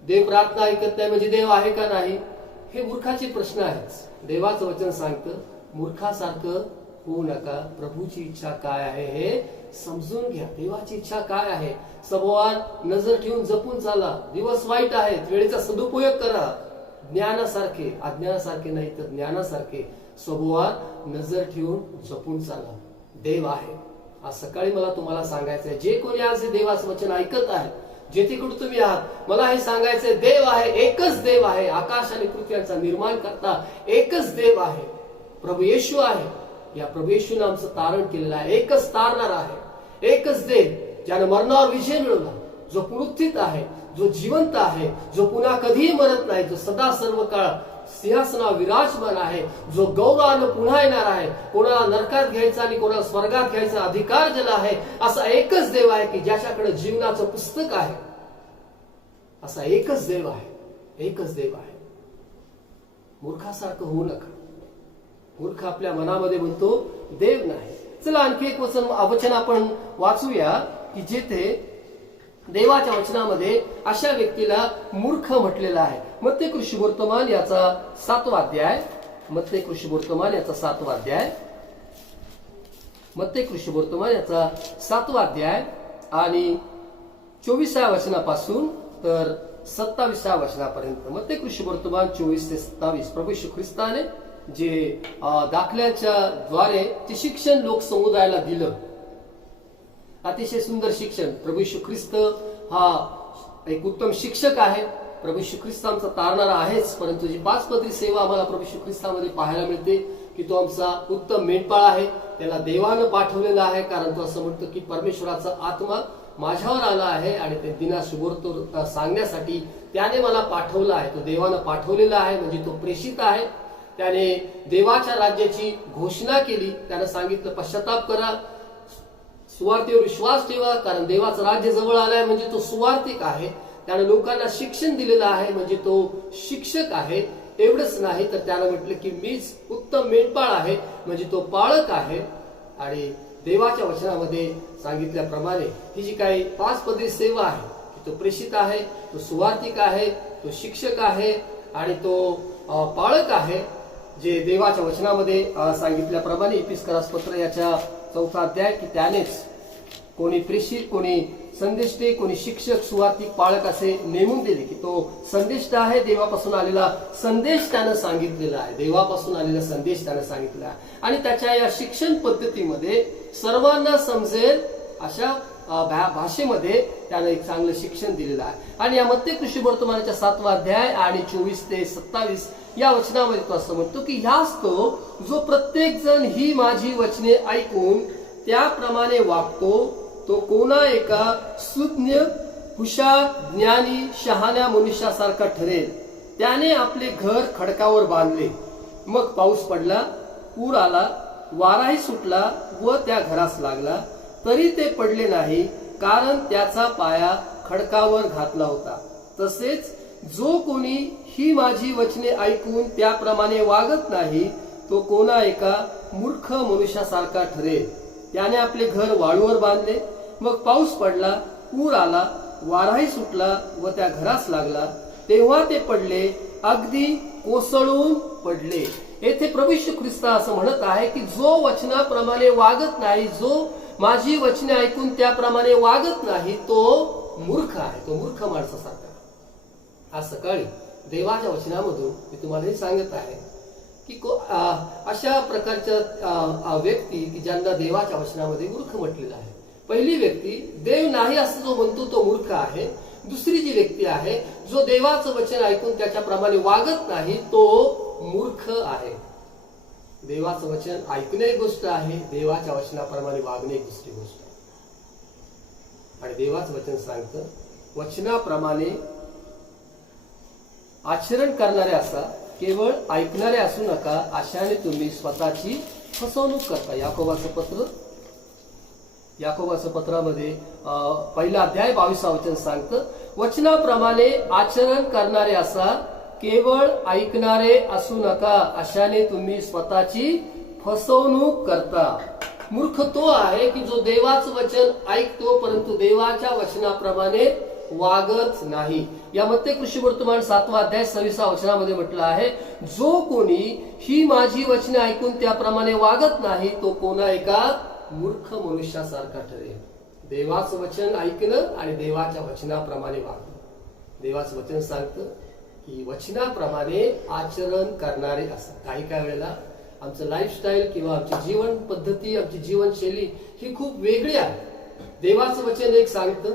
देव प्रार्थना ऐकत नाही म्हणजे देव आहे का नाही. हे मूर्खाचे प्रश्न आहेत. देवाचं वचन सांगतं मूर्खासारखं होऊ नका. प्रभूची इच्छा काय आहे हे समजून घ्या. देवाची इच्छा काय आहे सभोवार नजर ठेवून जपून चाला. दिवस वाईट आहेत, वेळेचा सदुपयोग करा. ज्ञानासारखे, अज्ञानासारखे नाही तर ज्ञानासारखे सभोवार नजर ठेवून जपून चाला. देव आहे. आज सकाळी मला तुम्हाला सांगायचंय, जे कोणी आज हे देवाचं वचन ऐकत आहे, जेथे कुठे तुम्ही आहात, मला हे सांगायचंय देव आहे, एकच देव आहे. आकाश आणि पृथ्वीचा निर्माण करता एकच देव आहे, प्रभू येशू आहे. या प्रभू येशूने आमचं तारण केलेलं आहे. एकच तारणार आहे, एकच देव ज्याने मरणावर विजय मिळवला, जो पुनरुत्थित आहे, जो जिवंत आहे, जो पुन्हा कधीही मरत नाही, जो सदा सर्व काळ सिंहासनावर विराजमान आहे, जो गौरवानं पुन्हा येणार आहे. कोणाला नरकात घ्यायचा आणि कोणाला स्वर्गात घ्यायचा अधिकार ज्याला आहे, असा एकच देव आहे की ज्याच्याकडे जीवनाचं पुस्तक आहे. असा एकच देव आहे, एकच देव आहे. मूर्खासारखं होऊ नका. मूर्ख आपल्या मनामध्ये म्हणतो देव नाही. चला आणखी एक वचन आपण वाचूया की जेथे देवाच्या वचनामध्ये अशा व्यक्तीला मूर्ख म्हटलेलं आहे. मत्ते कृषीवर्तमान याचा 7वा अध्याय, मत्ते कृषीवर्तमान याचा 7वा अध्याय, मत्ते कृषीवर्तमान याचा 7वा अध्याय आणि 24व्या वचनापासून तर 27व्या वचनापर्यंत. मत्ते कृषीवर्तमान 24 ते 27. प्रभू येशू ख्रिस्ताने जे दाखल्याच्या द्वारे जे शिक्षण लोक समुदायाला दिलं, अतिशय सुंदर शिक्षण. प्रभू येशू ख्रिस्त हा एक उत्तम शिक्षक आहे. प्रभू येशू ख्रिस्त आमचा तारणारा आहेच, परंतु जी 5 पदरी सेवा आम्हाला प्रभू येशू ख्रिस्तामध्ये पाहायला मिळते की तो आमचा उत्तम मेंढपाळ आहे. त्याला देवानं पाठवलेला आहे, कारण तो असं म्हणतो की परमेश्वराचा आत्मा माझ्यावर आला आहे आणि ते दिना शुभोर्थ सांगण्यासाठी त्याने मला पाठवलं आहे. तो देवानं पाठवलेला आहे, म्हणजे तो प्रेषित आहे. त्याने देवाच्या राज्याची घोषणा केली. त्यानं सांगितलं पश्चाताप करा, सुवार्तेवर विश्वास ठेवा, कारण देवाचं राज्य जवळ आलाय, म्हणजे तो सुवार्तिक आहे. त्यानं लोकांना शिक्षण दिलेलं आहे, म्हणजे तो शिक्षक आहे. एवढंच नाही तर त्यानं म्हटलं की मीच उत्तम मेंढपाळ आहे, म्हणजे तो पाळक आहे. आणि देवाच्या वचनामध्ये सांगितल्याप्रमाणे ही जी काही 5 पदरी सेवा आहे, की तो प्रेषित आहे, तो सुवार्तिक आहे, तो शिक्षक आहे आणि तो पाळक आहे. जे देवाच्या वचनामध्ये सांगितल्याप्रमाणे इपिस्करास पत्र याच्या 4था अध्याय की त्यानेच कोणी प्रेषित, कोणी संदेष्टे, कोणी शिक्षक, सुवार्तिक, पाळक असे नेमून दिले की तो संदेष्ट आहे. देवापासून आलेला संदेश त्यानं सांगितलेला आहे, देवापासून आलेला संदेश त्यानं सांगितला आहे. आणि त्याच्या या शिक्षण पद्धतीमध्ये सर्वांना समजेल अशा भाषेमध्ये त्यानं एक चांगलं शिक्षण दिलेलं आहे. आणि या मत्ते कृषीवर्तमानाच्या 7वा अध्याय आणि 24 ते 27 या वचनामध्ये तो असं म्हणतो की ह्याच तो जो प्रत्येक जण ही माझी वचने ऐकून त्याप्रमाणे वागतो, तो कोणा एका सुज्ञ, हुशार, ज्ञानी, शहाण्या मनुष्यासारखा ठरेल. त्याने आपले घर खडकावर बांधले, मग पाऊस पडला, पूर आला, वाराही सुटला व त्या घरास लागला, तरी ते पडले नाही, कारण त्याचा पाया खडकावर घातला होता. तसेच जो कोणी ही माझी वचने ऐकून त्याप्रमाणे वागत नाही, तो कोणा एका मूर्ख मनुष्यासारखा ठरेल. त्याने आपले घर वाळूवर बांधले, मग पाऊस पडला, पूर आला, वाराही सुटला व त्या घरास लागला, तेव्हा ते पडले, अगदी कोसळून पडले. येथे प्रभू येशू ख्रिस्त असं म्हणत आहे की जो वचनाप्रमाणे वागत नाही, जो माझी वचने ऐकून त्याप्रमाणे वागत नाही, तो मूर्ख आहे, तो मूर्ख माणसासारखा. आज सकाळी देवाच्या वचनामधून मी तुम्हाला हे सांगत आहे की अशा प्रकारच्या व्यक्ती की ज्यांना देवाच्या वचनामध्ये मूर्ख म्हटलेलं आहे. पहिली व्यक्ती, देव नाही असं जो म्हणतो तो मूर्ख आहे. दुसरी जी व्यक्ती आहे, जो देवाचं वचन ऐकून त्याच्याप्रमाणे वागत नाही, तो मूर्ख आहे. देवाचं वचन ऐकणे एक गोष्ट आहे, देवाच्या वचनाप्रमाणे वागणे एक दुसरी गोष्ट आहे. आणि देवाचं वचन सांगतं, वचनाप्रमाणे आचरण करणारे असा, केवळ ऐकणारे असू नका, अशाने तुम्ही स्वतःची फसवणूक करता. याकोबाच्या पत्रामध्ये 1 अध्याय 22 वचन सांगतं, वचनाप्रमाणे आचरण करणारे असा, केवळ ऐकणारे असू नका, अशाने तुम्ही स्वतःची फसवणूक करता. मूर्ख तो आहे की जो देवाचं वचन ऐकतो परंतु देवाच्या वचनाप्रमाणे वागत नाही. या मत्ते कृषीवर्तमान 7वा अध्याय 26व्या वचनामध्ये म्हटलं आहे, जो कोणी ही माझी वचने ऐकून त्याप्रमाणे वागत नाही, तो कोणा एका मूर्ख मनुष्यासारखा ठरेल. देवाचं वचन ऐकणं आणि देवाच्या वचनाप्रमाणे वागणं. देवाचं वचन सांगतं की वचनाप्रमाणे आचरण करणारे असतात. काही वेळेला आमचं लाईफस्टाईल किंवा आमची जीवन पद्धती, आमची जीवनशैली ही खूप वेगळी आहे. देवाचं वचन एक सांगतं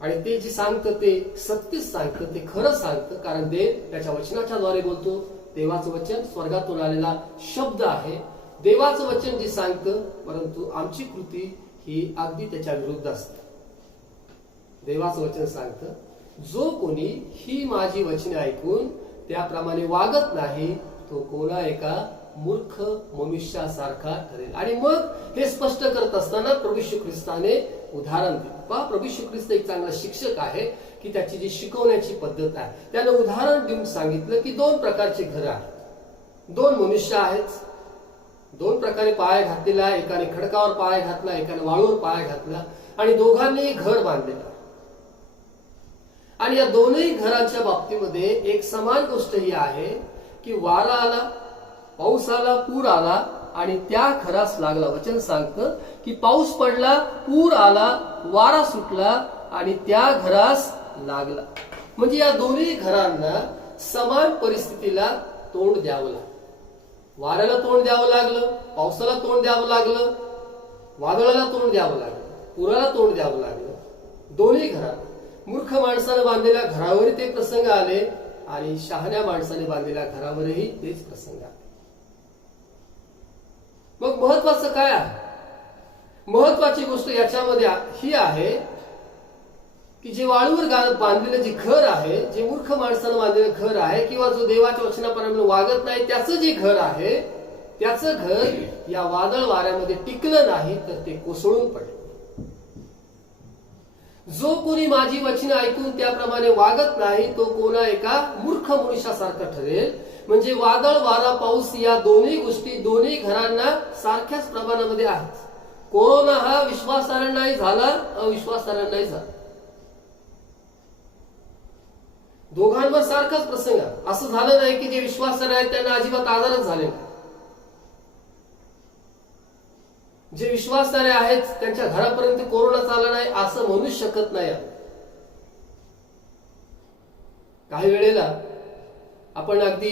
आणि ते जे सांगतं ते सत्यच सांगतं, ते खरं सांगतं, कारण देव त्याच्या वचनाच्या द्वारे बोलतो. देवाचं वचन स्वर्गातून आलेला शब्द आहे. देवाचं वचन जे सांगतं, परंतु आमची कृती ही अगदी त्याच्या विरुद्ध असते. देवाचं वचन सांगतं, जो कोणी ही माझी वचने ऐकून त्याप्रमाणे वागत नाही, तो कोणा एका मूर्ख मनुष्यासारखा ठरेल. आणि मग हे स्पष्ट करत असताना प्रभू येशू ख्रिस्ताने उदाहरण दिलं. पहा, प्रभू येशू ख्रिस्त एक चांगला शिक्षक आहे की त्याची जी शिकवण्याची पद्धत आहे, त्यानं उदाहरण देऊन सांगितलं की 2 प्रकारचे घर आहेत. 2 मनुष्य आहेत, 2 प्रकारे पाय घातलेला आहे. एकाने खडकावर पाय घातला, एकाने वाळूवर पाय घातला आणि दोघांनी घर बांधलेलं. आणि या दोनही घरांच्या बाबतीमध्ये एक समान गोष्ट ही आहे की वारा आला, पाऊस आला, पूर आला आणि त्या घरास लागला. वचन सांगतं की पाऊस पडला, पूर आला, वारा सुटला आणि त्या घरास लागला. म्हणजे या दोन्ही घरांना समान परिस्थितीला तोंड द्यावं लागलं. वाऱ्याला तोंड द्यावं लागलं, पावसाला तोंड द्यावं लागलं, वादळाला तोंड द्यावं लागलं, पुराला तोंड द्यावं लागलं. दोन्ही घरात मूर्ख माणसानं बांधलेल्या घरावरही ते प्रसंग आले आणि शहाण्या माणसाने बांधलेल्या घरावरही तेच प्रसंग आले. मग महत्वाचं काय आहे? महत्वाची गोष्ट याच्यामध्ये ही आहे की जे वाळूवर बांधलेलं जे घर आहे, जे मूर्ख माणसानं बांधलेलं घर आहे किंवा जो देवाच्या वचनाप्रमाणे वागत नाही त्याचं जे घर आहे, त्याचं घर या वादळ वाऱ्यामध्ये टिकलं नाही तर ते कोसळून पडलं. जो कोणी माझी वचने ऐकून त्याप्रमाणे वागत नाही तो कोणा एका मूर्ख मनुष्यासारखा ठरेल. म्हणजे वादळ, वारा, पाऊस या दोन्ही गोष्टी दोन्ही घरांना सारख्याच प्रमाणामध्ये आहेत. कोरोना हा विश्वासार्ह नाही झाला, अविश्वासार्ह नाही झाला, दोघांवर सारखाच प्रसंग. असं झालं नाही की जे विश्वासार्ह आहेत त्यांना अजिबात आजारच झाले नाही. जे विश्वासार्ह आहेत त्यांच्या घरापर्यंत कोरोना आला नाही असं म्हणू शकत नाही. काही वेळेला आपण अगदी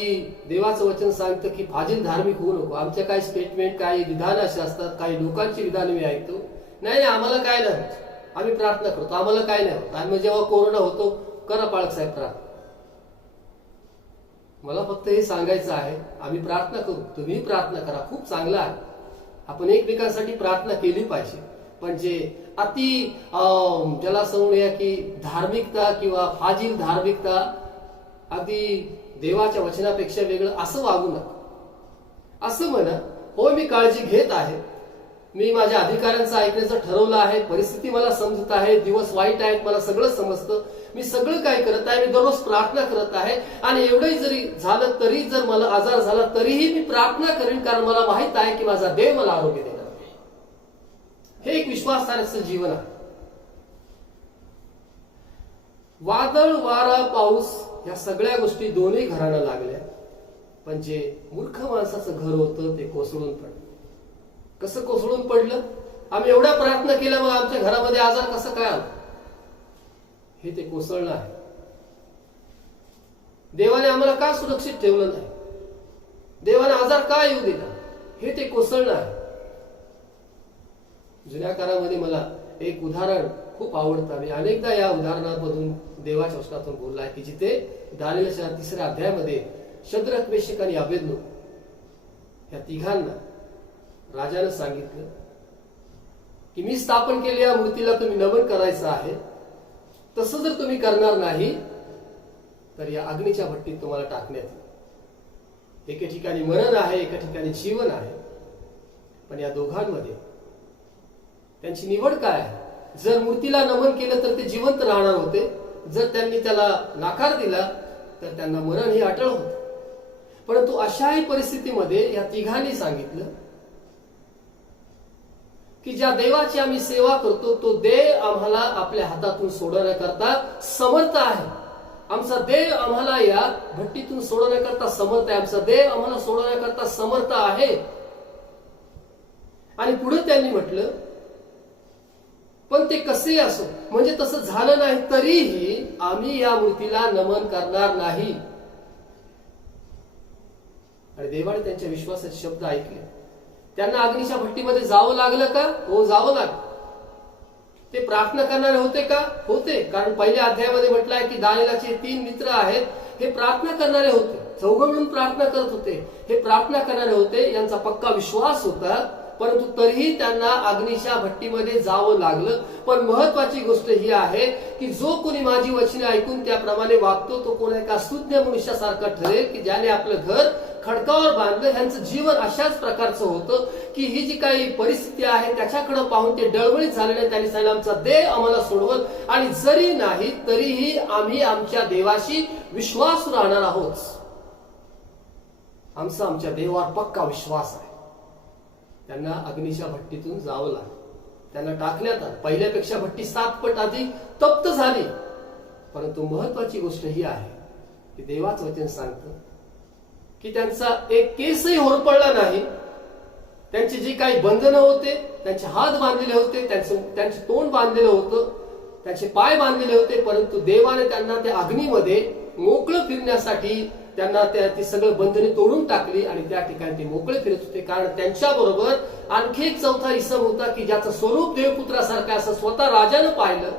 देवाचं वचन सांगतं की फाजील धार्मिक होऊ नको. आमच्या काही स्टेटमेंट, काही विधान असे असतात, काही लोकांची विधान मी ऐकतो, नाही आम्हाला काय नाही होत, आम्ही प्रार्थना करतो, आम्हाला काय नाही होत. आणि जेव्हा कोरोना होतो करा पाळक साहेब प्रार्थना. मला फक्त हे सांगायचं आहे, आम्ही प्रार्थना करू, तुम्ही प्रार्थना करा, खूप चांगलं आहे. आपण एकमेकांसाठी प्रार्थना केली पाहिजे. पण जे अति ज्याला असं म्हणूया की धार्मिकता किंवा फाजील धार्मिकता, अगदी देवाच्या वचनापेक्षा वेगळं असं वागू नका. असं म्हणा, हो मी काळजी घेत आहे, मी माझ्या अधिकाऱ्यांचं ऐकण्याचं ठरवलं आहे, परिस्थिती मला समजत आहे, दिवस वाईट आहेत, मला सगळं समजतं, मी सगळं काय करत आहे, मी दररोज प्रार्थना करत आहे आणि एवढंही जरी झालं तरी, जर मला आजार झाला तरीही मी प्रार्थना करेन, कारण मला माहित आहे की माझा देव मला आरोग्य देणार आहे. हे एक विश्वासार्ह जीवन आहे. वादळ, वारा, पाऊस या सगळ्या गोष्टी दोन्ही घरांना लागल्या, पण जे मूर्ख माणसाचं घर होतं ते कोसळून पडलं. कसं कोसळून पडलं? आम्ही एवढ्या प्रार्थना केल्या, मग आमच्या घरामध्ये आजार कसं काय आला? हे ते कोसळलं आहे. देवाने आम्हाला का सुरक्षित ठेवलं नाही? देवाने आजार का येऊ दिला? हे ते कोसळलं आहे. जुन्या काळामध्ये मला एक उदाहरण खूप आवडतं. मी अनेकदा या उदाहरणामधून देवाच्या वचनातून बोललाय की जिथे दानिएलच्या 3ऱ्या अध्यायामध्ये शद्रक, मेशक आणि अबेदनो या तिघांना राजानं सांगितलं की मी स्थापन केलेल्या मूर्तीला तुम्ही नमन करायचं आहे, तसं जर तुम्ही करणार नाही तर या अग्नीच्या भट्टीत तुम्हाला टाकण्यात येईल. एके ठिकाणी मरण आहे, एका ठिकाणी जीवन आहे. पण या दोघांमध्ये त्यांची निवड काय आहे? जर मूर्तीला नमन केलं तर ते जिवंत राहणार होते, जर त्यांनी त्याला नाकार दिला तर त्यांना मरण हे अटळ होते. परंतु अशाही परिस्थितीमध्ये या तिघांनी सांगितलं की ज्या देवाची आम्ही सेवा करतो तो देव आम्हाला आपल्या हातातून सोडवण्याकरता समर्थ आहे. आमचा देव आम्हाला या भट्टीतून सोडवण्याकरता समर्थ आहे. आमचा देव आम्हाला सोडवण्याकरता समर्थ आहे. आणि पुढे त्यांनी म्हटलं, पण ते कसे असो, म्हणजे तसं झालं नाही तरीही आम्ही या मूर्तीला नमन करणार नाही. आणि देवाने त्यांच्या विश्वासाचे शब्द ऐकले. त्यांना अग्नीच्या भट्टीमध्ये जावं लागलं का? हो, जावं लागलं. ते प्रार्थना करणारे होते का? होते. कारण पहिल्या अध्यायामध्ये म्हटलं आहे की दानिएलचे 3 मित्र आहेत, हे प्रार्थना करणारे होते, चौघं मिळून प्रार्थना करत होते. हे प्रार्थना करणारे होते, यांचा पक्का विश्वास होता, परंतु तरीही त्यांना अग्नीच्या भट्टीमध्ये जावं लागलं. पण महत्वाची गोष्ट ही आहे की जो कोणी माझी वचने ऐकून त्याप्रमाणे वागतो तो कोणा एका स्तुत्य मनुष्यासारखा ठरेल की ज्याने आपलं घर खडकावर बांधलं. ह्यांचं जीवन अशाच प्रकारचं होतं की ही जी काही परिस्थिती आहे त्याच्याकडे पाहून ते डळमळीत झाले नाही. त्यांनी सांगितलं, आमचा देव आम्हाला सोडवल आणि जरी नाही तरीही आम्ही आमच्या देवाशी विश्वास राहणार आहोत. आमचा आमच्या देवावर पक्का विश्वास आहे. त्यांना अग्नीच्या भट्टीतून जावं लागलं. त्यांना टाकण्यात आलं. पहिल्यापेक्षा भट्टी 7 पट अधिक तप्त झाली. परंतु महत्वाची गोष्ट ही आहे की देवाचं वचन सांगतं की त्यांचा एक केसही होरपळला नाही. त्यांची जी काही बंधनं होते, त्यांचे हात बांधलेले होते, त्यांचे तोंड बांधलेलं होतं, त्यांचे पाय बांधलेले होते, परंतु देवाने त्यांना त्या अग्नीमध्ये मोकळं फिरण्यासाठी त्यांना ती सगळं बंधने तोडून टाकली आणि त्या ठिकाणी ते मोकळे फिरत होते. कारण त्यांच्या बरोबर आणखी एक चौथा इसम होता की ज्याचं स्वरूप देवपुत्रासारखं असं स्वतः राजानं पाहिलं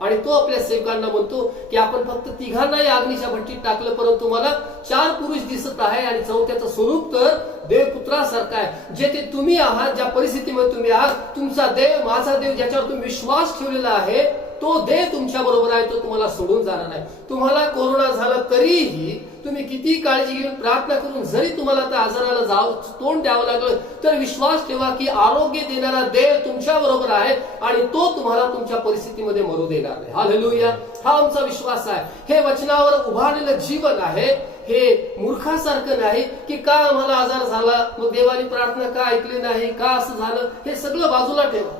आणि तो आपल्या सेवकांना म्हणतो की आपण फक्त तिघांना या अग्नीच्या भट्टीत टाकलं, परंतु मला 4 पुरुष दिसत आहे आणि चौथ्याचं स्वरूप तर देवपुत्रासारखं आहे. जे ते तुम्ही आहात, ज्या परिस्थितीमध्ये तुम्ही आहात, तुमचा देव, माझा देव, ज्याच्यावर तुम्ही विश्वास ठेवलेला आहे, तो देव तुमच्या बरोबर आहे. तो तुम्हाला सोडून जाणार नाही. तुम्हाला कोरोना झाला तरीही तुम्ही किती काळजी घेऊन प्रार्थना करून जरी तुम्हाला त्या आजाराला तोंड द्यावं लागलं तर विश्वास ठेवा की आरोग्य देणारा देव तुमच्या बरोबर आहे आणि तो तुम्हाला तुमच्या परिस्थितीमध्ये मरू देणार नाही. हालेलुया. हा आमचा विश्वास आहे. हे वचनावर उभारलेलं जीवन आहे. हे मूर्खासारखं नाही की का आम्हाला आजार झाला, मग देवानी प्रार्थना का ऐकली नाही, का असं झालं, हे सगळं बाजूला ठेवा.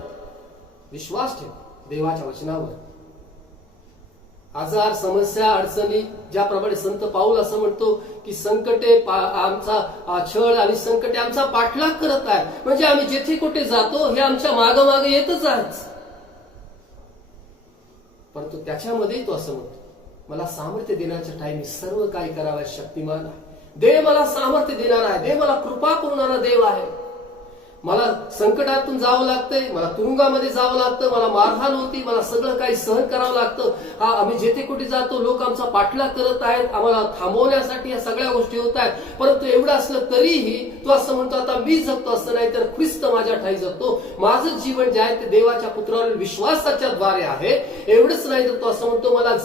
विश्वास ठेवा देवाच्या वचनावर. आजार, समस्या, अडचणी, ज्याप्रमाणे संत पाऊल असं म्हणतो की संकटे आमचा छळ आणि संकटे आमचा पाठलाग करत आहे, म्हणजे आम्ही जेथे कुठे जातो हे आमच्या मागे येतच आहेत. परंतु त्याच्यामध्ये तो असं म्हणतो, मला सामर्थ्य देण्याच्या टाइम सर्व काही करावं शक्तिमान आहे. देव मला सामर्थ्य देणार आहे. देव मला कृपा पुरवणारा देव आहे. मला संकटातून जावं लागतंय, मला तुरुंगामध्ये जावं लागतं, मला मारहाण होती, मला सगळं काही सहन करावं लागतं. आम्ही जेथे कुठे जातो लोक आमचा पाठलाग करत आहेत, आम्हाला थांबवण्यासाठी या सगळ्या गोष्टी होत आहेत. परंतु एवढं असलं तरीही तो असं म्हणतो, आता मी जगतो असं नाही तर ख्रिस्त माझ्या ठाई जगतो. माझं जीवन जे आहे ते देवाच्या पुत्रावरील विश्वासाच्या द्वारे आहे. एवढंच नाही तर तो असं म्हणतो, मला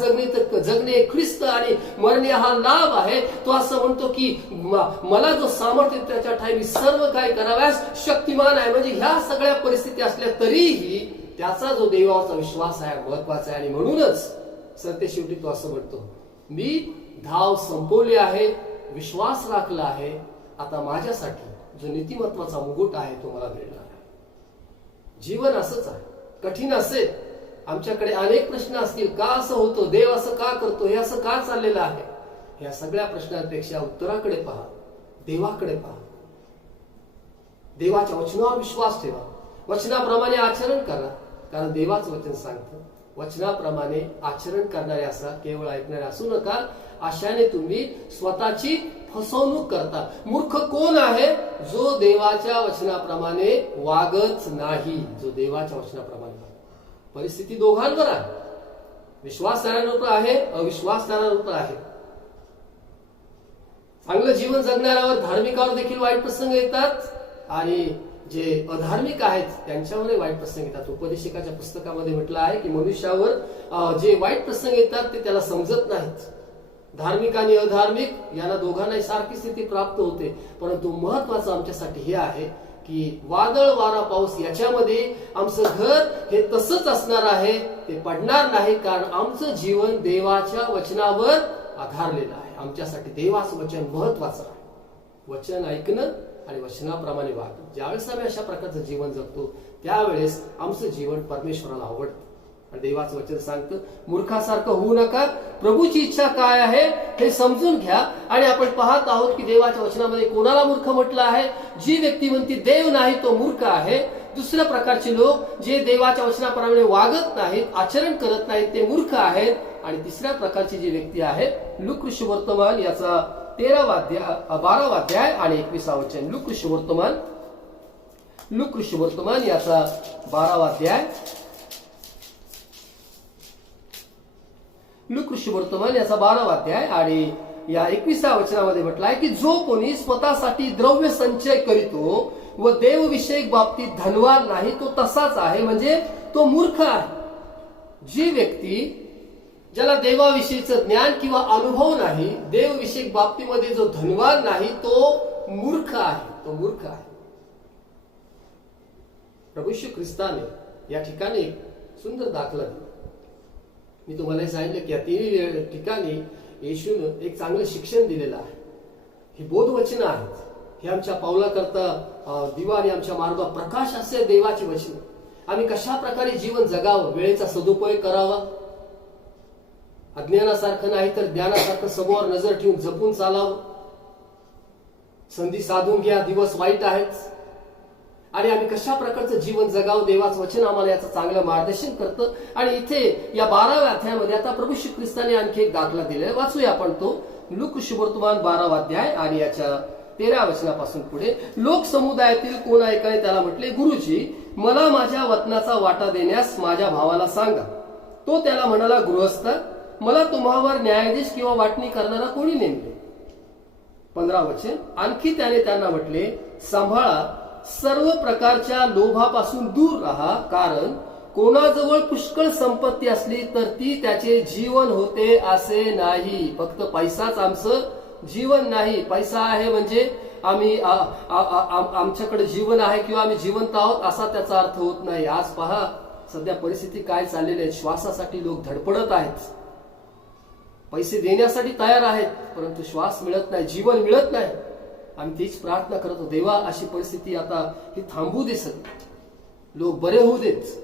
जगणे ख्रिस्त आणि मरणे हा लाभ आहे. तो असं म्हणतो की मला जो सामर्थ्य त्याच्या ठाई सर्व काही कराव्यास शक्तिमान आहे. म्हणजे ह्या सगळ्या परिस्थिती असल्या तरीही त्याचा जो देवाचा विश्वास आहे महत्वाचा आहे. आणि म्हणूनच सरते शेवटी तो असं म्हणतो, मी धाव संपवली आहे, विश्वास राखला आहे, आता माझ्यासाठी जो नीतिमत्वाचा मुकुट आहे तो मला मिळणार आहे. जीवन असंच आहे, कठीण असेल, आमच्याकडे अनेक प्रश्न असतील, का असं होतं, देव असं का करतो, हे असं का चाललेलं आहे. या सगळ्या प्रश्नांपेक्षा उत्तराकडे पहा, देवाकडे पहा. देवाच्या वचनावर विश्वास ठेवा, वचनाप्रमाणे आचरण करा. कारण देवाचं वचन सांगतं, वचनाप्रमाणे आचरण करणारे असा, केवळ ऐकणारे असू नका, अशाने तुम्ही स्वतःची फसवणूक करता. मूर्ख कोण आहे, जो देवाच्या वचनाप्रमाणे वागत नाही. जो देवाच्या वचनाप्रमाणे वागत. परिस्थिती दोघांवर आहे, विश्वास करणाऱ्यांवर आहे, अविश्वास करणाऱ्यांवर आहे. चांगलं जीवन जगणाऱ्यावर, धार्मिकावर देखील वाईट प्रसंग येतात आणि जे अधार्मिक आहेत त्यांच्यावरही वाईट प्रसंग येतात. उपदेशकाच्या पुस्तकामध्ये म्हटलं आहे की मनुष्यावर जे वाईट प्रसंग येतात ते त्याला समजत नाहीत. धार्मिक आणि अधार्मिक यांना दोघांनाही सारखी स्थिती प्राप्त होते. परंतु महत्वाचं आमच्यासाठी हे आहे की वादळ, वारा, पाऊस याच्यामध्ये आमचं घर हे तसंच असणार आहे, ते पडणार नाही. कारण आमचं जीवन देवाच्या वचनावर आधारलेलं आहे. आमच्यासाठी देवाचं वचन महत्वाचं आहे. वचन ऐकणं आणि वचनाप्रमाणे वागणं. ज्यावेळेस आम्ही अशा प्रकारचं जीवन जगतो त्यावेळेस आमचं जीवन परमेश्वराला आवडतं. आणि देवाचं वचन सांगतं, मूर्खासारखं होऊ नका, प्रभूची इच्छा काय आहे हे समजून घ्या. आणि आपण पाहत आहोत की देवाच्या वचनामध्ये कोणाला मूर्ख म्हटलं आहे, जी व्यक्ती म्हणती देव नाही तो मूर्ख आहे. दुसऱ्या प्रकारचे लोक जे देवाच्या वचनाप्रमाणे वागत नाहीत, आचरण करत नाहीत, ते मूर्ख आहेत. आणि तिसऱ्या प्रकारची जी व्यक्ती आहे, लूक ऋषिवर्तमान याचा 12वा अध्याय आणि 21वा वचन. लूक ऋषिवर्तमान याचा 12वा अध्याय, लूक ऋषिवर्तमान याचा 12वा अध्याय आणि या 21व्या वचनामध्ये म्हटलं आहे की जो कोणी स्वतःसाठी द्रव्य संचय करीतो व देवविषयक बाबतीत धनवान नाही तो तसाच आहे, म्हणजे तो मूर्ख आहे. जी व्यक्ती ज्याला देवाविषयीचं ज्ञान किंवा अनुभव नाही, देवविषयक बाबतीमध्ये जो धनवान नाही, तो मूर्ख आहे. तो मूर्ख आहे. प्रभू येशू ख्रिस्ताने या ठिकाणी एक सुंदर दाखला दिला. मी तुम्हाला हे सांगितलं की या तिन्ही ठिकाणी येशूनं एक चांगलं शिक्षण दिलेलं आहे. ही बोधवचनं आहेत. हे आमच्या पावलाकरता दिवा आणि आमच्या मार्गावर प्रकाश असे देवाची वचनं. आम्ही कशा प्रकारे जीवन जगावं, वेळेचा सदुपयोग करावा, अज्ञानासारखं नाही तर ज्ञानासारखं समोर नजर ठेवून जपून चालावं. संधी साधून घ्या, दिवस वाईट आहेत. आणि आम्ही कशा प्रकारचं जीवन जगावं, देवाचं वचन आम्हाला याचं चांगलं मार्गदर्शन करतं. आणि इथे या 12व्या अध्यायामध्ये आता प्रभू श्री ख्रिस्ताने आणखी एक दाखला दिलाय. वाचूया आपण तो. लूक शुभवर्तमान 12वा अध्याय आणि याच्या 13व्या वचनापासून पुढे. लोक समुदायातील कोणा एकाने त्याला म्हटले, गुरुजी, मला माझ्या वतनाचा वाटा देण्यास माझ्या भावाला सांगा. तो त्याला म्हणाला, गृहस्थ, मला तुम्हावर न्यायाधीश किंवा वाटणी करणारा कोणी नेमले? 15 वचन. आणखी त्याने त्यांना म्हटले, सांभाळा, सर्व प्रकारच्या लोभापासून दूर राहा, कारण कोणाजवळ पुष्कळ संपत्ती असली तर ती त्याचे जीवन होते असे नाही. फक्त पैसाच आमचं जीवन नाही. पैसा आहे म्हणजे आम्ही आमच्याकडे जीवन आहे किंवा आम्ही जिवंत आहोत असा त्याचा अर्थ होत नाही. आज पहा सध्या परिस्थिती काय चाललेली आहे. श्वासासाठी लोक धडपडत आहेत, पैसे देण्यासाठी तयार आहेत, परंतु श्वास मिळत नाही, जीवन मिळत नाही. आम्ही तीच प्रार्थना करतो, देवा अशी परिस्थिती आता ही थांबू दे. लोक बरे होऊ देत,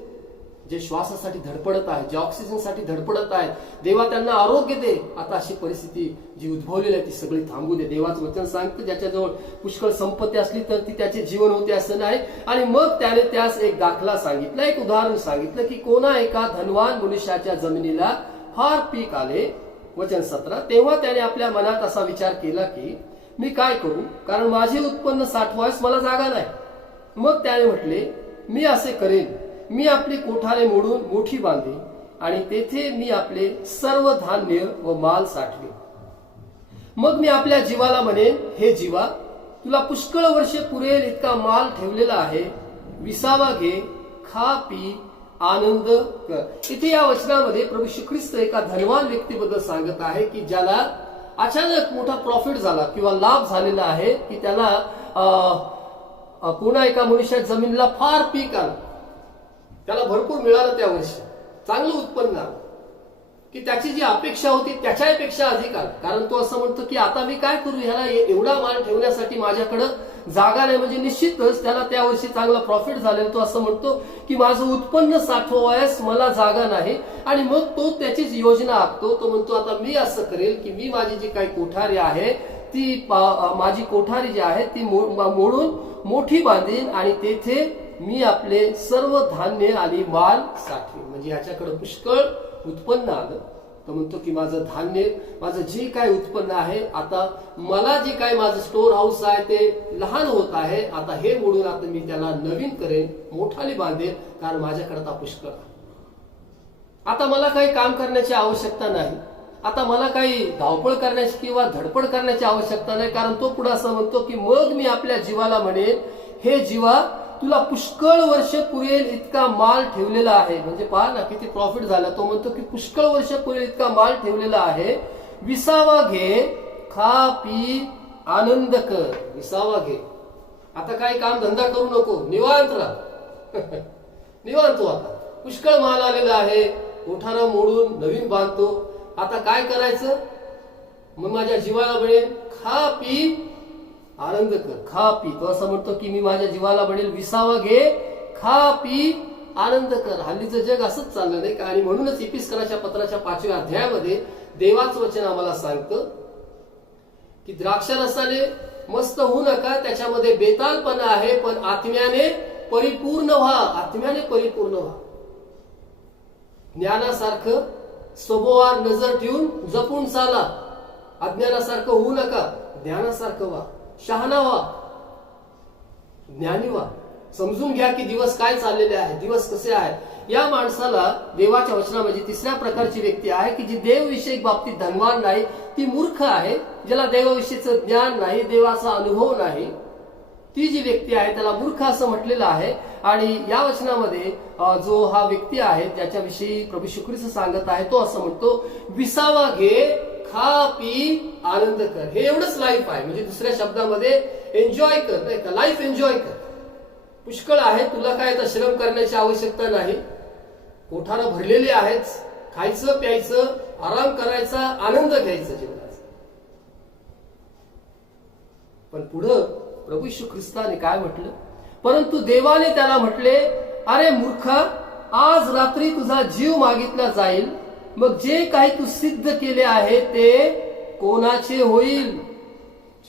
जे श्वासासाठी धडपडत आहेत, जे ऑक्सिजनसाठी धडपडत आहेत. देवा त्यांना आरोग्य दे. आता अशी परिस्थिती जी उद्भवलेली आहे ती सगळी थांबू दे. देवाचं वचन सांगतं, ज्याच्याजवळ पुष्कळ संपत्ती असली तर ती त्याचे जीवन होते असं नाही. आणि मग त्याने त्यास एक दाखला सांगितला, एक उदाहरण सांगितलं की कोणा एका धनवान मनुष्याच्या जमिनीला फार पीक आले. वचन 17. तेव्हा त्याने आपल्या मनात असा विचार केला की मी काय करू, कारण माझे उत्पन्न साठवायस मला जागा नाही. मग त्याने म्हटले, मी असे करेन, मी आपली कोठारे मोडून मोठी बांधेन आणि तेथे मी आपले सर्व धान्य व माल साठवे. मग मी आपल्या जीवाला म्हणेन, हे जीवा, तुला पुष्कळ वर्षे पुरेल इतका माल ठेवलेला आहे, विसावा घे, खा, पी, आनंद कर. इथे या वचनामध्ये प्रभू श्री ख्रिस्त एका धनवान व्यक्तीबद्दल सांगत आहे की ज्याला अचानक मोठा प्रॉफिट झाला किंवा लाभ झालेला आहे, की त्याला पुन्हा एका मनुष्याच्या जमिनीला फार पीक आलं, त्याला भरपूर मिळालं, त्या वर्षी चांगलं उत्पन्न आलं, की त्याची जी अपेक्षा होती त्याच्यापेक्षा अधिक आलं. कारण तो असं म्हणतो की आता मी काय करू, ह्याला एवढा माल ठेवण्यासाठी माझ्याकडे जागा नाही. म्हणजे निश्चितच त्याला त्या वर्षी चांगला प्रॉफिट झालेला. तो असं म्हणतो की माझं उत्पन्न साठवायस मला जागा नाही. आणि मग तो त्याचीच योजना आखतो. तो म्हणतो आता मी असं करेल की मी माझी जी काही कोठारी आहे ती माझी कोठारी जी आहे ती मोडून मोठी बांधेन आणि तेथे मी आपले सर्व धान्य आणि माल साठवेन. म्हणजे ह्याच्याकडे पुष्कळ उत्पन्न आलं. तो म्हणतो की माझं धान्य, माझं जे काय उत्पन्न आहे, आता मला जे काय माझं स्टोर हाऊस आहे ते लहान होत आहे, आता हे मोडून आता मी त्याला नवीन करेन, मोठाली बांधेन, कारण माझ्याकडे आता पुष्कळ आहे. आता मला काही काम करण्याची आवश्यकता नाही. आता मला काही धावपळ करण्याची किंवा धडपड करण्याची आवश्यकता नाही. कारण तो पुढे असं म्हणतो की मग मी आपल्या जीवाला म्हणेन, हे जीवा, तुला पुष्कळ वर्ष पुरेल इतका माल ठेवलेला आहे. म्हणजे पहा ना किती प्रॉफिट झाला. तो म्हणतो की पुष्कळ वर्ष पुरेल इतका माल ठेवलेला आहे, विसावा घे, खा, पी, आनंद कर. विसावा घे. आता काही काम धंदा करू नको, निवांत राहा. निवांत हो. आता पुष्कळ माल आलेला आहे, कोठारा मोडून नवीन बांधतो. आता काय करायचं, मग माझ्या जीवाला बनेल, खा, पी, आनंद कर. खा, पी. तो असं म्हणतो की मी माझ्या जीवाला बनेल, विसावा घे, खा, पी, आनंद कर. हल्लीचं जग असंच चाललं नाही का. आणि म्हणूनच इपिस्कराच्या पत्राच्या 5व्या अध्यायामध्ये देवाचं वचन आम्हाला सांगतं की द्राक्षरसाने मस्त होऊ नका, त्याच्यामध्ये बेतालपणा आहे, पण आत्म्याने परिपूर्ण व्हा. आत्म्याने परिपूर्ण व्हा. ज्ञानासारखं स्वभावावर नजर ठेवून जपून चाला. अज्ञानासारखं होऊ नका, ज्ञानासारखं व्हा. शहाणा व्हा, ज्ञानी व्हा. समजून घ्या की दिवस काय चाललेले आहे, दिवस कसे आहेत. या माणसाला देवाच्या वचनामध्ये तिसऱ्या प्रकारची व्यक्ती आहे की जी देवविषयक बाबतीत धनवान नाही, ती मूर्ख आहे. ज्याला देवाविषयीचं ज्ञान नाही, देवाचा अनुभव नाही, ती जी व्यक्ती आहे त्याला मूर्ख असं म्हटलेलं आहे. आणि या वचनामध्ये जो हा व्यक्ती आहे ज्याच्याविषयी प्रभू श्री ख्रिस्त सांगत आहे, तो असं म्हणतो, विसावा घे, खा, पी, आनंद कर. हे एवढंच लाईफ आहे. म्हणजे दुसऱ्या शब्दामध्ये एन्जॉय कर, नाही का, लाईफ एन्जॉय कर. पुष्कळ आहे, तुला काय आता श्रम करण्याची आवश्यकता नाही. कोठारा भरलेली आहेच, खायचं, प्यायचं, आराम करायचा, आनंद घ्यायचा जीवनाचा. पण पुढं प्रभू श्री ख्रिस्ताने काय म्हटलं, परंतु देवाने त्याला म्हटले, अरे मूर्खा, आज रात्री तुझा जीव मागितला जाईल मग जे काही तू सिद्ध केले आहे ते कोणाचे होईल?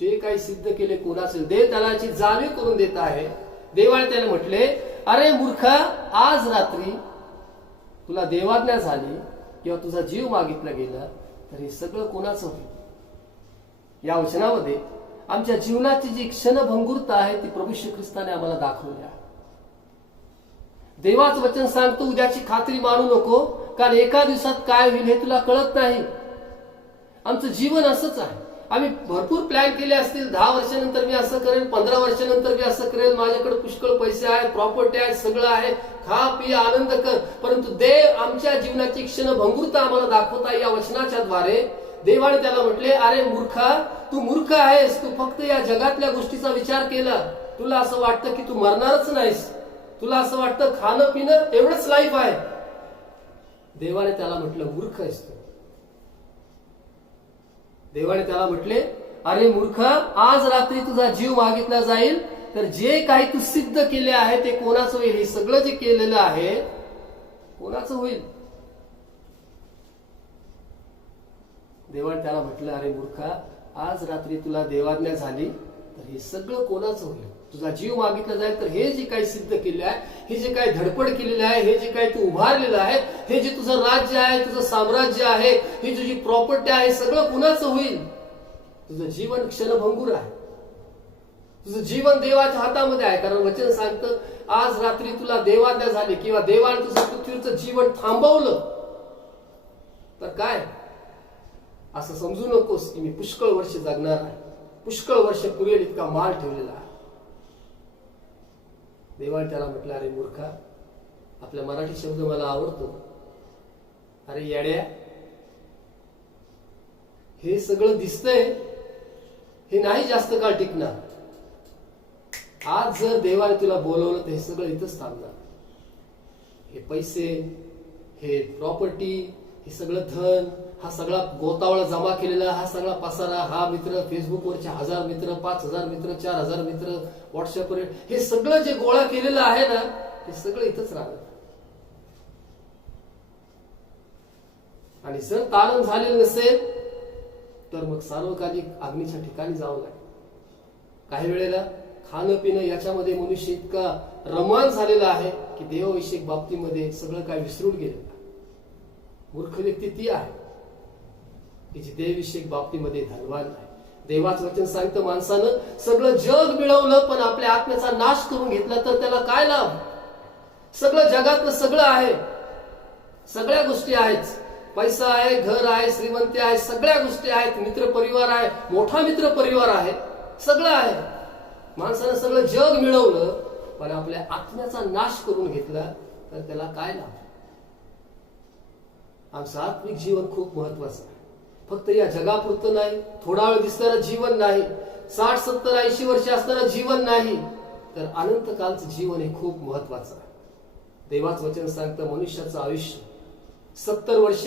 जे काही सिद्ध केले कोणाचे? देव त्यालाची जाणीव करून देत आहे. देवाने त्याला म्हटले, अरे मूर्खा, आज रात्री तुला देवाज्ञा झाली किंवा तुझा जीव मागितला गेला तर हे सगळं कोणाचं होईल? या वचनामध्ये आमच्या जीवनाची जी क्षणभंगुरता आहे ती प्रभू श्री ख्रिस्ताने आम्हाला दाखवली आहे. देवाचं वचन सांगतो, उद्याची खात्री मानू नको, कारण एका दिवसात काय होईल हे तुला कळत नाही. आमचं जीवन असंच आहे. आम्ही भरपूर प्लॅन केले असतील, 10 वर्षानंतर मी असं करेल, 15 वर्षानंतर मी असं करेल, माझ्याकडे पुष्कळ पैसे आहेत, प्रॉपर्टी आहे, सगळं आहे, खा पी आनंद कर. परंतु देव आमच्या जीवनाची क्षणभंगुरता आम्हाला दाखवता या वचनाच्या द्वारे. देवाने त्याला म्हटले, अरे मूर्खा, तू मूर्ख आहेस. तू फक्त या जगातल्या गोष्टीचा विचार केला. तुला असं वाटतं की तू मरणारच नाहीस. तुला असं वाटतं खाणं पिणं एवढंच लाईफ आहे. देवाने त्याला म्हटलं, मूर्ख आहेस तू. देवाने त्याला म्हटले, अरे मूर्खा, आज रात्री तुझा जीव मागितला जाईल तर जे काही तू सिद्ध केले आहे ते कोणाचं होईल? हे सगळं जे केलेलं आहे कोणाचं होईल? देवाने त्याला म्हटलं, अरे मूर्खा, आज रात्री तुला देवाज्ञा झाली तर हे सगळं कोणाचं होईल? तुझा जीव मागितला जाईल तर हे जे काही सिद्ध केले आहे, हे जे काही धडपड केलेली आहे, हे जे काही तू उभारलेलं आहे, हे जे तुझं राज्य आहे, तुझं साम्राज्य आहे, ही तुझी प्रॉपर्टी आहे, सगळं कुणाचं होईल? तुझं जीवन क्षणभंगुर आहे. तुझं जीवन देवाच्या हातामध्ये आहे. कारण वचन सांगतं, आज रात्री तुला देवाज्ञा झाली किंवा देवाने तुझं पृथ्वीचं जीवन थांबवलं तर काय असं समजू नकोस की मी पुष्कळ वर्ष जगणार आहे, पुष्कळ वर्ष पुरेल इतका माल ठेवलेला आहे. देवाने त्याला म्हटलं, अरे मूर्खा, आपला मराठी शब्द मला आवडतो, अरे येड्या, हे सगळं दिसतंय, हे नाही जास्त काळ टिकणार. आज जर देवाने तुला बोलवलं तर हे सगळं इथंच थांबणार. हे पैसे, हे प्रॉपर्टी, हे सगळं धन, हा सगळा गोतावळा जमा केलेला, हा सगळा पसारा, हा मित्र, फेसबुकवरचे 1000 मित्र, 5000 मित्र, 4000 मित्र, व्हॉट्सअपवर, हे सगळं जे गोळा केलेलं आहे ना, हे सगळं इथंच राहणार. आणि जर तारण झालेलं नसेल तर मग सार्वकालिक अग्नीच्या ठिकाणी जावं लागेल. काही वेळेला खाणं पिणं याच्यामध्ये मनुष्य इतका रममाण झालेला आहे की देवविषयक बाबतीमध्ये सगळं काय विसरून गेलेलं. मूर्ख व्यक्ती ती आहे की जी देवविषयक बाबतीमध्ये धनवान आहे. देवाचं वचन सांगतं, माणसानं सगळं जग मिळवलं पण आपल्या आत्म्याचा नाश करून घेतला तर त्याला काय लाभ? सगळं जगातलं सगळं आहे, सगळ्या गोष्टी आहेत, पैसा आहे, घर आहे, श्रीमंती आहे, सगळ्या गोष्टी आहेत, मित्र परिवार आहे, मोठा मित्र परिवार आहे, सगळं आहे. माणसानं सगळं जग मिळवलं पण आपल्या आत्म्याचा नाश करून घेतला तर त्याला काय लाभ? आमचं आत्मिक जीवन खूप महत्वाचं आहे. फक्त या जगापुरतं नाही, थोडा वेळ दिसणारं जीवन नाही, 60, 70, 80 वर्ष असणारं जीवन नाही, तर अनंत कालचं जीवन हे खूप महत्वाचं आहे. देवाचं वचन सांगतं, मनुष्याचं आयुष्य 70 वर्ष,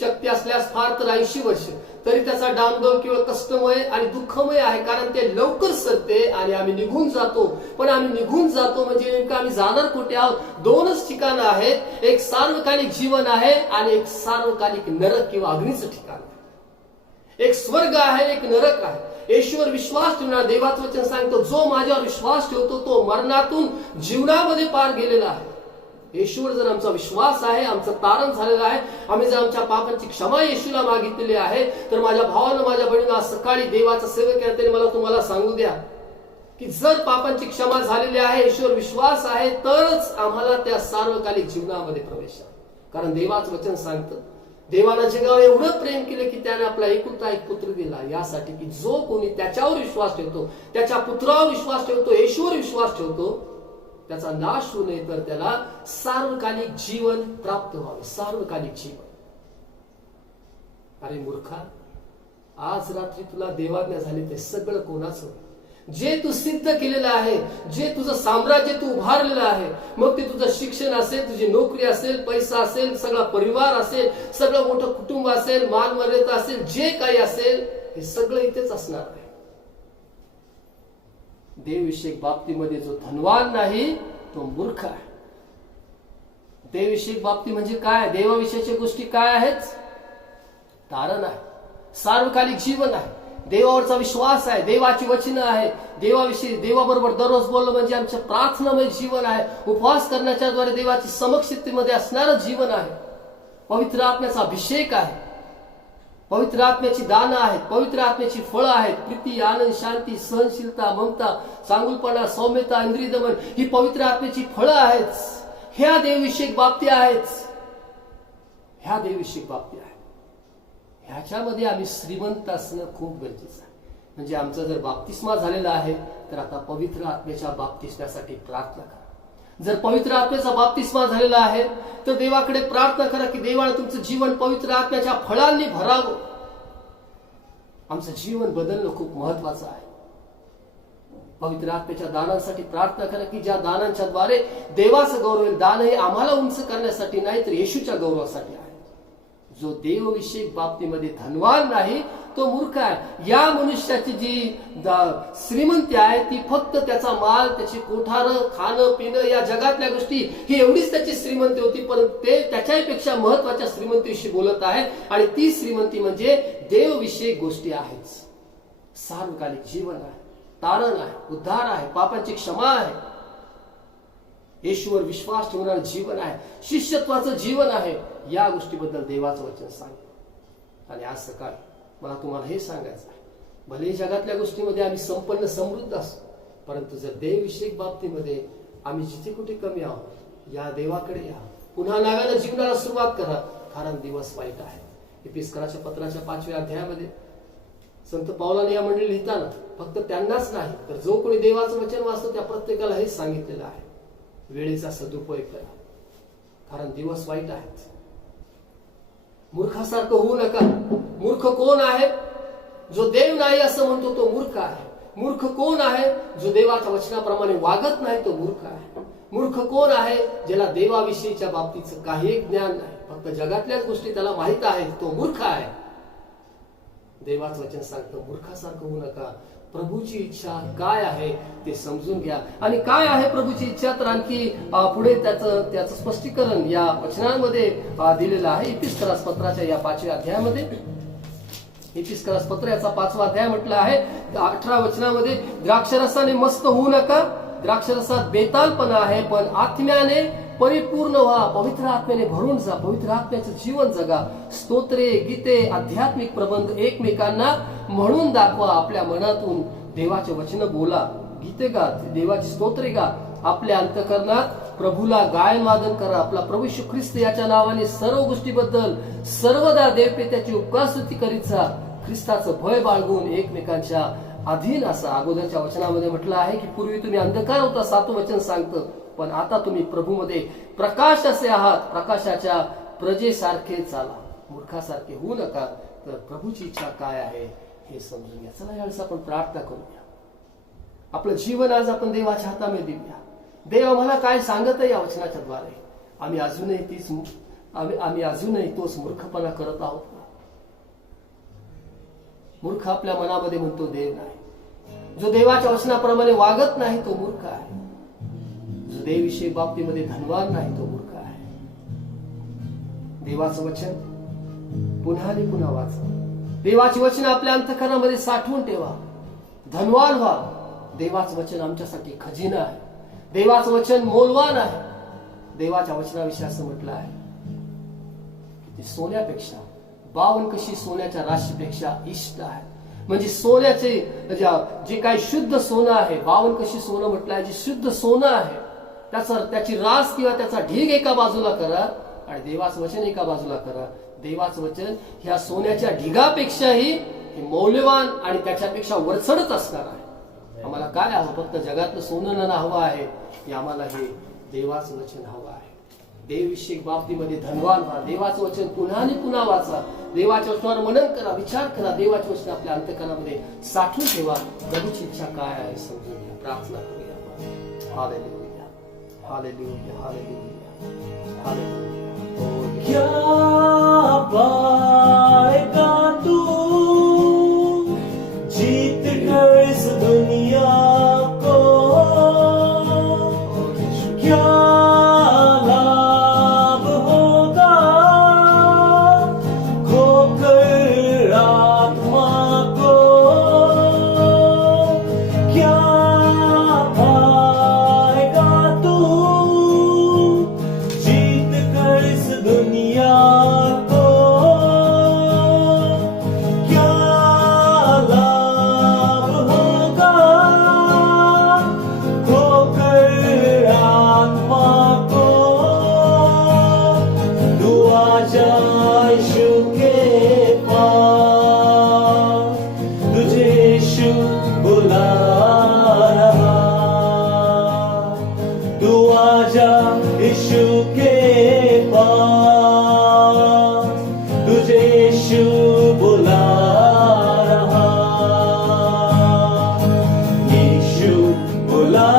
शक्य असल्यास फार तर 80 वर्ष, तरी त्याचा डामडोल केवळ कष्टमय आणि दुःखमय आहे. कारण ते लवकर सरते आणि आम्ही निघून जातो. पण आम्ही निघून जातो म्हणजे नेमकं आम्ही जाणार कुठे आहोत? 2च ठिकाणं आहेत. एक सार्वकालिक जीवन आहे आणि एक सार्वकालिक नरक किंवा अग्नीचं ठिकाण आहे. एक स्वर्ग आहे, एक नरक आहे. येशूवर विश्वास ठेवणारा, देवाचं वचन सांगतो, जो माझ्यावर विश्वास ठेवतो तो मरणातून जीवनामध्ये पार गेलेला आहे. येशूवर जर आमचा विश्वास आहे, आमचं तारण झालेलं आहे, आम्ही जर आमच्या पापांची क्षमा येशूला मागितलेली आहे, तर माझ्या भावानं, माझ्या बहिणीनं आज सकाळी देवाचा सेवक आहे त्याने मला तुम्हाला सांगू द्या की जर पापांची क्षमा झालेली आहे, येशूवर विश्वास आहे, तरच आम्हाला त्या सार्वकालिक जीवनामध्ये प्रवेश आहे. कारण देवाचं वचन सांगतं, देवानं जगावर एवढं प्रेम केलं की त्याने आपला एकुलता एक पुत्र दिला, यासाठी की जो कोणी त्याच्यावर विश्वास ठेवतो, त्याच्या पुत्रावर विश्वास ठेवतो, येशूवर विश्वास ठेवतो, त्याचा नाश होऊ नये तर त्याला सार्वकालिक जीवन प्राप्त व्हावे. सार्वकालिक जीवन. अरे मूर्खा, आज रात्री तुला देवाज्ञा झाली ते सगळं कोणाचं? जे तू सिद्ध केलेलं आहे, जे तुझं साम्राज्य तू उभारलेलं आहे, मग ते तुझं शिक्षण असेल, तुझी नोकरी असेल, पैसा असेल, सगळा परिवार असेल, सगळं मोठं कुटुंब असेल, मान मर्यादा असेल, जे काही असेल हे सगळं इथेच असणार आहे. देवविषयक बाबतीमध्ये जो धनवान नाही तो मूर्ख आहे. देवविषयक बाबती म्हणजे काय? देवाविषयीच्या गोष्टी काय आहेत? तारण आहे, सार्वकालिक जीवन आहे, देवावरचा विश्वास आहे, देवाची वचनं आहे, देवाविषयी देवाबरोबर दररोज बोलणं म्हणजे आमचं प्रार्थनामय जीवन आहे, उपवास करण्याच्या द्वारे देवाची समक्षतेमध्ये असणारं जीवन आहे, पवित्र आत्म्याचा अभिषेक आहे, पवित्र आत्म्याची दानं आहेत, पवित्र आत्म्याची फळं आहेत, प्रीती, आनंद, शांती, सहनशीलता, ममता, चांगुलपणा, सौम्यता, इंद्रिय दमन, ही पवित्र आत्म्याची फळं आहेत. ह्या देवविषयक बाबती आहेत, ह्या देवविषयक बाबती आहेत. ह्याच्यामध्ये आम्ही श्रीमंत असणं खूप गरजेचं आहे. म्हणजे आमचा जर बाप्तिस्मा झालेला आहे तर आता पवित्र आत्म्याच्या बाप्तिस्म्यासाठी प्रार्थना करा. जर पवित्र आत्म्याचा बाप्तिस्मा झालेला आहे तर देवाकडे प्रार्थना करा की देवाने तुमचं जीवन पवित्र आत्म्याच्या फळांनी भरावं. आमचं जीवन बदलणं खूप महत्वाचं आहे. पवित्र आत्म्याच्या दानांसाठी प्रार्थना करा की ज्या दानांच्या द्वारे देवाचं गौरव होईल. दान हे आम्हाला उंच करण्यासाठी नाही तर येशूच्या गौरवासाठी आहे. जो देवविषयक बाबतीमध्ये धनवान नाही तो मूर्ख आहे. या मनुष्याची जी श्रीमंती आहे ती फक्त त्याचा माल, त्याची कोठारं, खाणं पिणं, या जगातल्या गोष्टी, ही एवढीच त्याची श्रीमंती होती. परंतु ते त्याच्यापेक्षा महत्वाच्या श्रीमंतीविषयी बोलत आहे आणि ती श्रीमंती म्हणजे देवविषयक गोष्टी आहेत. सार्वकालिक जीवन आहे, तारण आहे, उद्धार आहे, पापांची क्षमा आहे, येशूवर विश्वास ठेवणारं जीवन आहे, शिष्यत्वाचं जीवन आहे. या गोष्टीबद्दल देवाचं वचन सांगितलं. आणि आज सकाळी मला तुम्हाला हे सांगायचं आहे, भले जगातल्या गोष्टीमध्ये आम्ही संपन्न समृद्ध असतो, परंतु जर देवविषयक बाबतीमध्ये आम्ही जिथे कुठे कमी आहोत, या देवाकडे या, पुन्हा नव्यानं जीवनाला सुरुवात करा, कारण दिवस वाईट आहे. एपिस्कराच्या पत्राच्या 5व्या अध्यायामध्ये संत पौलाने या मंडळी लिहिताना फक्त त्यांनाच नाही तर जो कोणी देवाचं वचन वाचतो त्या प्रत्येकाला हेच सांगितलेलं आहे, वेळेचा सदुपयोग करा, कारण दिवस वाईट आहेत. मूर्खासारखं होऊ नका. मूर्ख कोण आहे? जो देव नाही असं म्हणतो तो मूर्ख आहे. मूर्ख कोण आहे? जो देवाच्या वचनाप्रमाणे वागत नाही तो मूर्ख आहे. मूर्ख कोण आहे? ज्याला देवाविषयीच्या बाबतीचं काही ज्ञान नाही, फक्त जगातल्याच गोष्टी त्याला माहित आहेत, तो मूर्ख आहे. देवाचं वचन सांगतं मूर्खासारखं होऊ नका. प्रभूची इच्छा काय आहे ते समजून घ्या. आणि काय आहे प्रभूची इच्छा तर आणखी पुढे त्याचं स्पष्टीकरण या वचनांमध्ये दिलेलं आहे. एपिस्करास पत्राच्या या 5व्या अध्यायामध्ये, एपिस्करास पत्र याचा 5वा अध्याय म्हटलं आहे 18 वचनामध्ये, द्राक्षरसाने मस्त होऊ नका, द्राक्षरसात बेतालपणा आहे, पण आत्म्याने परिपूर्ण व्हा, पवित्र आत्म्याने भरून जा, पवित्र आत्म्याचं जीवन जगा. स्तोत्रे, गीते, आध्यात्मिक प्रबंध एकमेकांना म्हणून दाखवा. आपल्या मनातून देवाचे वचन बोला, गीते गा, देवाची स्तोत्रे गा. आपल्या अंतःकरणात प्रभूला गायन वादन करा. आपला प्रभू येशू ख्रिस्त याच्या नावाने सर्व गोष्टीबद्दल सर्वदा देवपेत्याची उपकारस्तुती करीत जा. ख्रिस्ताचं भय बाळगून एकमेकांच्या अधीन असा. अगोदरच्या वचनामध्ये म्हटलं आहे की पूर्वी तुम्ही अंधकार होता, 7वं वचन सांगतं, पण आता तुम्ही प्रभूमध्ये प्रकाश असे आहात. प्रकाशाच्या प्रजेसारखे चाला, मूर्खासारखे होऊ नका. तर प्रभूची इच्छा काय आहे हे समजून घ्या. चला यावेळेस आपण प्रार्थना करूया. आपलं जीवन आज आपण देवाच्या हातामध्ये देऊया. देव आम्हाला काय सांगत आहे या वचनाच्या द्वारे. आम्ही अजूनही तोच मूर्खपणा करत आहोत का? मूर्ख आपल्या मनामध्ये म्हणतो देव नाही. जो देवाच्या वचनाप्रमाणे वागत नाही तो मूर्ख आहे. जो देवविषयी बाबतीमध्ये धनवान नाही तो मूर्ख आहे. देवाचं वचन पुन्हा आणि पुन्हा वाचा. देवाची वचन आपल्या अंतःकरणामध्ये साठवून ठेवा. धनवान व्हा. देवाचं वचन आमच्यासाठी खजिना आहे. देवाचं वचन मोलवान आहे. देवाच्या वचनाविषयी असं म्हटलं आहे की ते सोन्यापेक्षा 52 कशी सोन्याच्या राशीपेक्षा इष्ट आहे. म्हणजे सोन्याचे जे काही शुद्ध सोनं आहे, 52 कशी सोनं म्हटलं आहे, जे शुद्ध सोनं आहे त्याची रास किंवा त्याचा ढीग एका बाजूला करा आणि देवाचं वचन एका बाजूला करा. देवाचं वचन ह्या सोन्याच्या ढिगापेक्षाही मौल्यवान आणि त्याच्यापेक्षा वरचढच असणार आहे. आम्हाला काय हवं? फक्त जगातलं सोनं न हवं आहे, आम्हाला हे देवाचं वचन हवं आहे. देवविषयक बाबतीमध्ये धनवान व्हा. देवाचं वचन पुन्हा आणि पुन्हा वाचा. देवाच्या वचनावर मनन करा, विचार करा. देवाचे वचन आपल्या अंतःकरणामध्ये साठवून ठेवा. प्रभूची इच्छा काय आहे समजून घ्या. प्रार्थना करूया. Hallelujah, hallelujah, hallelujah, hallelujah. क्या पाएगा तू जीत कर इस दुनिया को? क्या लाएगा यीशु बुला रहा, यीशु बुला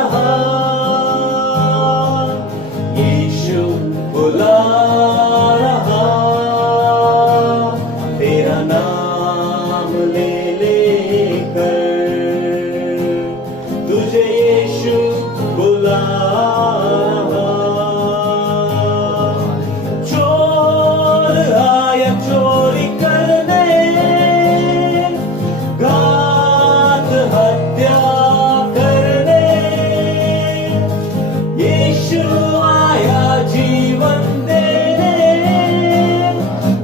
रहा, यीशु बुला रहा, तेरा नाम ले लेकर तुझे यीशु बुला रहा। चोर आया चोरी करने, घात हत्या करने, यीशु आया जीवन देने,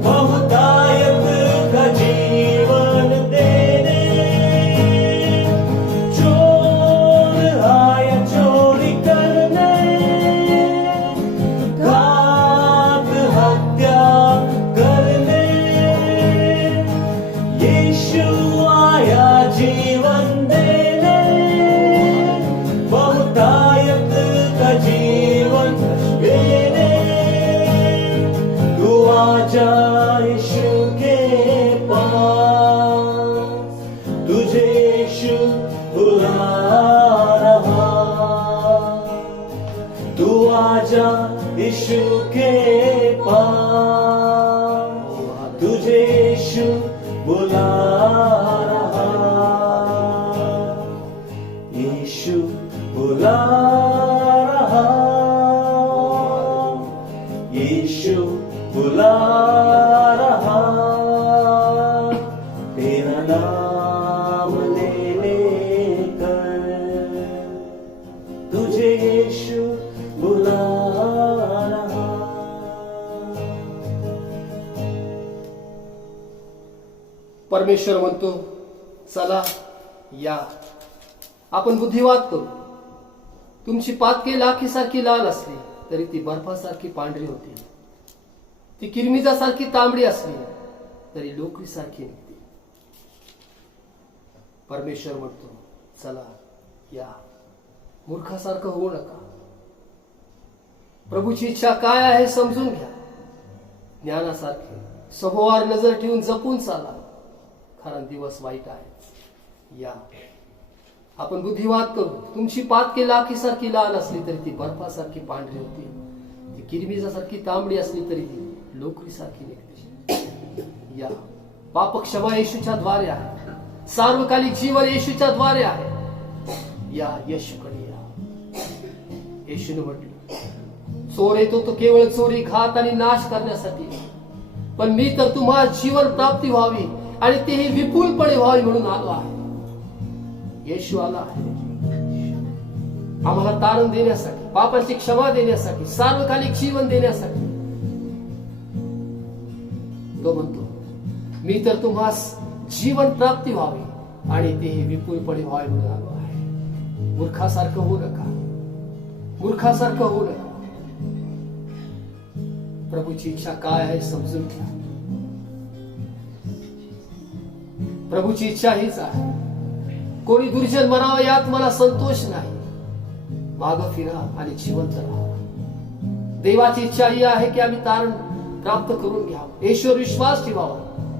बहुतायत का जीवन देने। चोर आया चोरी करने, घात हत्या करने, यीशु आया जीवन देने, बहुतायत का जीवन देने। तू आजा यीशु के पास, तुझे यीशु बुला रहा। तू आजा यीशु के पास, तुझे यीशु बुला रहा। यीशु बुला रहा, यीशु बुला रहा, तेरा नाम ले लेकर तुझे यीशु बुला रहा। परमेश्वर म्हणतो, चला या आपण बुद्धिवाद करू. तुमची पातके लाखीसारखी लाल असली तरी ती बर्फासारखी पांढरी होती, ती किरमिजासारखी तांबडी असली तरी लोकरीसारखी निघते. परमेश्वर म्हणतो, चला या, मूर्खासारखं होऊ नका. प्रभूची इच्छा काय आहे समजून घ्या. ज्ञानासारखे सभोवार नजर ठेवून जपून चाला, कारण दिवस वाईट आहे. या आपण बुद्धिवाद करू. तुमची पातके लाखीसारखी लाल असली तरी ती बर्फासारखी पांढरी होती, ती किरमिजासारखी तांबडी असली तरी ती लोकरीसारखी निघते. या पाप क्षमा येशूच्या द्वारे आहे, सार्वकालिक जीवन येशूच्या द्वारे आहे. या येशूकडे या. येशूने म्हटलं, चोर येतो तो केवळ चोरी, घात आणि नाश करण्यासाठी, पण मी तर तुम्हाला जीवन प्राप्ती व्हावी आणि तेही विपुलपणे व्हावी म्हणून आलो आहे. येशू आला आहे आम्हाला तारण देण्यासाठी, पापाची क्षमा देण्यासाठी, सार्वकालिक जीवन देण्यासाठी. तो म्हणतो, मी तर तुम्हास जीवन प्राप्ती व्हावी आणि तेही विपुलपणे व्हावे म्हणून आलो आहे. मूर्खासारखं होऊ नका, मूर्खासारखं होऊ नका. प्रभूची इच्छा काय आहे समजून घ्या. प्रभूची इच्छा हीच आहे, कोणी दुर्जन मरावं यात मला संतोष नाही. मागं फिरा आणि जिवंत राहा. देवाची इच्छा ही आहे की आम्ही तारण प्राप्त करून घ्यावं, ईश्वर विश्वास ठेवावा,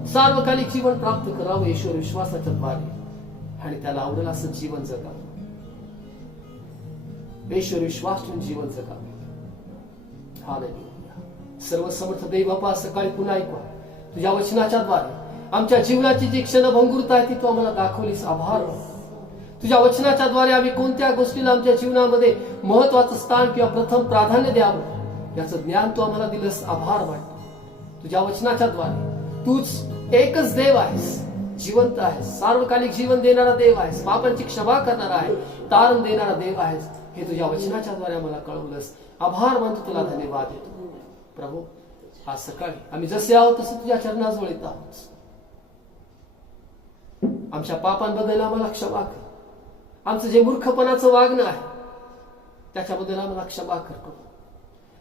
सार्वकालिक जीवन प्राप्त करावं ईश्वर विश्वासाच्या द्वारे, आणि त्याला आवडेल असं जीवन जगावं. ईश्वर विश्वास ठेवून जीवन जगावं. हालेलुया. सर्व समर्थ देव बापा, सकाळी पुन्हा ऐकवा तुझ्या वचनाच्या द्वारे आमच्या जीवनाची जी क्षणभंगुरता आहे ती तू आम्हाला दाखवलीस. आभार. तुझ्या वचनाच्या द्वारे आम्ही कोणत्या गोष्टीला आमच्या जीवनामध्ये महत्वाचं स्थान किंवा प्रथम प्राधान्य द्यावं याचं ज्ञान तू आम्हाला दिलंस. आभार वाटतो. तुझ्या वचनाच्या द्वारे तूच एकच देव आहेस, जिवंत आहेस, सार्वकालिक जीवन देणारा देव आहेस, पापांची क्षमा करणारा आहे, तारण देणारा देव आहेस. हे तुझ्या वचनाच्या द्वारे आम्हाला कळवलंस. आभार मानतो, तुला धन्यवाद देतो. प्रभू, आज सकाळी आम्ही जसे आहोत तसे तुझ्या चरणाजवळ येत आहोत. आमच्या पापांबद्दल आम्हाला क्षमा कर. आमचं जे मूर्खपणाचं वागणं आहे त्याच्याबद्दल आम्हाला क्षमा कर.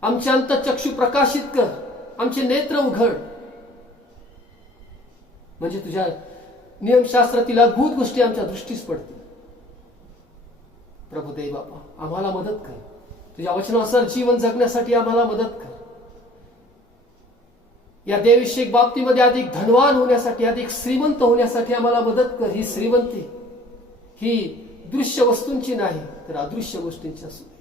आमचे अंतःचक्षु प्रकाशित कर, आमचे नेत्र उघड, म्हणजे तुझ्या नियमशास्त्रातील अद्भुत गोष्टी आमच्या दृष्टीस पडतील. प्रभू देव बापा, आम्हाला मदत कर. तुझ्या वचनानुसार जीवन जगण्यासाठी आम्हाला मदत कर. या देविषयक बाबतीमध्ये अधिक धनवान होण्यासाठी, अधिक श्रीमंत होण्यासाठी आम्हाला मदत कर. ही श्रीमंती ही दृश्य वस्तूंची नाही तर अदृश्य गोष्टींची असू दे.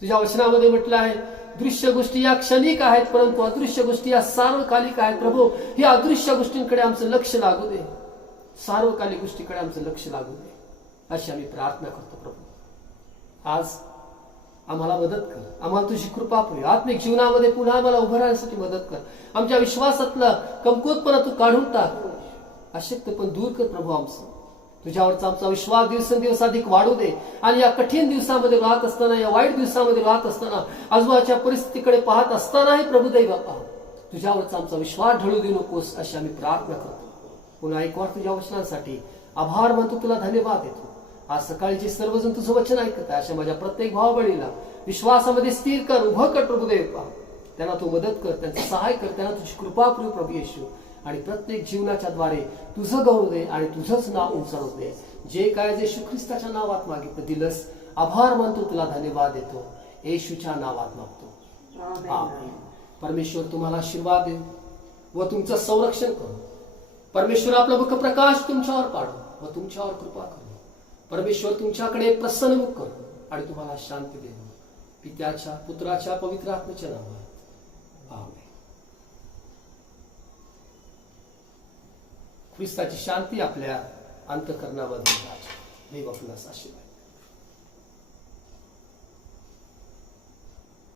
तुझ्या वचनामध्ये म्हटलं आहे, दृश्य गोष्टी या क्षणिक आहेत, परंतु अदृश्य गोष्टी या सार्वकालिक आहेत. प्रभू, ही अदृश्य गोष्टींकडे आमचं लक्ष लागू दे, सार्वकालिक गोष्टीकडे आमचं लक्ष लागू दे, अशी आम्ही प्रार्थना करतो. प्रभू, आज आम्हाला मदत कर, आम्हाला तुझी कृपा पुरे. आत्मिक जीवनामध्ये पुन्हा आम्हाला उभं राहण्यासाठी मदत कर. आमच्या विश्वासातला कमकुवतपणा तू काढून टाक, अशक्तपण दूर कर. प्रभू, आमचं तुझ्यावरचा आमचा विश्वास दिवसेंदिवस अधिक वाढू दे. आणि या कठीण दिवसामध्ये राहत असताना, या वाईट दिवसामध्ये राहत असताना, आजूबाजूच्या परिस्थितीकडे पाहत असतानाही प्रभू दै बाप्पा, तुझ्यावरचा आमचा विश्वास ढळू देऊ नकोस, अशी आम्ही प्रार्थना करतो. पुन्हा एक वार तुझ्या वचनांसाठी आभार मानतो, तुला धन्यवाद देतो. आज सकाळी जे सर्वजण तुझं वचन ऐकत आहे, अशा माझ्या प्रत्येक भावा बहिणीला विश्वासामध्ये स्थिर कर, उभं कर. प्रभू दै बाप्पा, त्यांना तू मदत कर, त्यांचं सहाय कर, त्यांना तुझी कृपा करू. प्रभू येशू, आणि प्रत्येक जीवनाच्या द्वारे तुझं गौरव दे आणि तुझंच नाव उंचावू दे. जे काय येशू ख्रिस्ताच्या नावात मागितलं दिलंस, आभार मानतो, तुला धन्यवाद देतो. येशूच्या नावात मागतो, आमेन. परमेश्वर तुम्हाला आशीर्वाद दे व तुमचं संरक्षण करो. परमेश्वर आपला मुख प्रकाश तुमच्यावर पाडो व तुमच्यावर कृपा करो. परमेश्वर तुमच्याकडे प्रसन्न करो आणि तुम्हाला शांती दे. पित्याच्या, पुत्राच्या, पवित्र आत्म्याच्या नावात, आमेन. ख्रिस्ताची शांती आपल्या अंतःकरणामध्ये राहते. देव आपणास आशीर्वाद.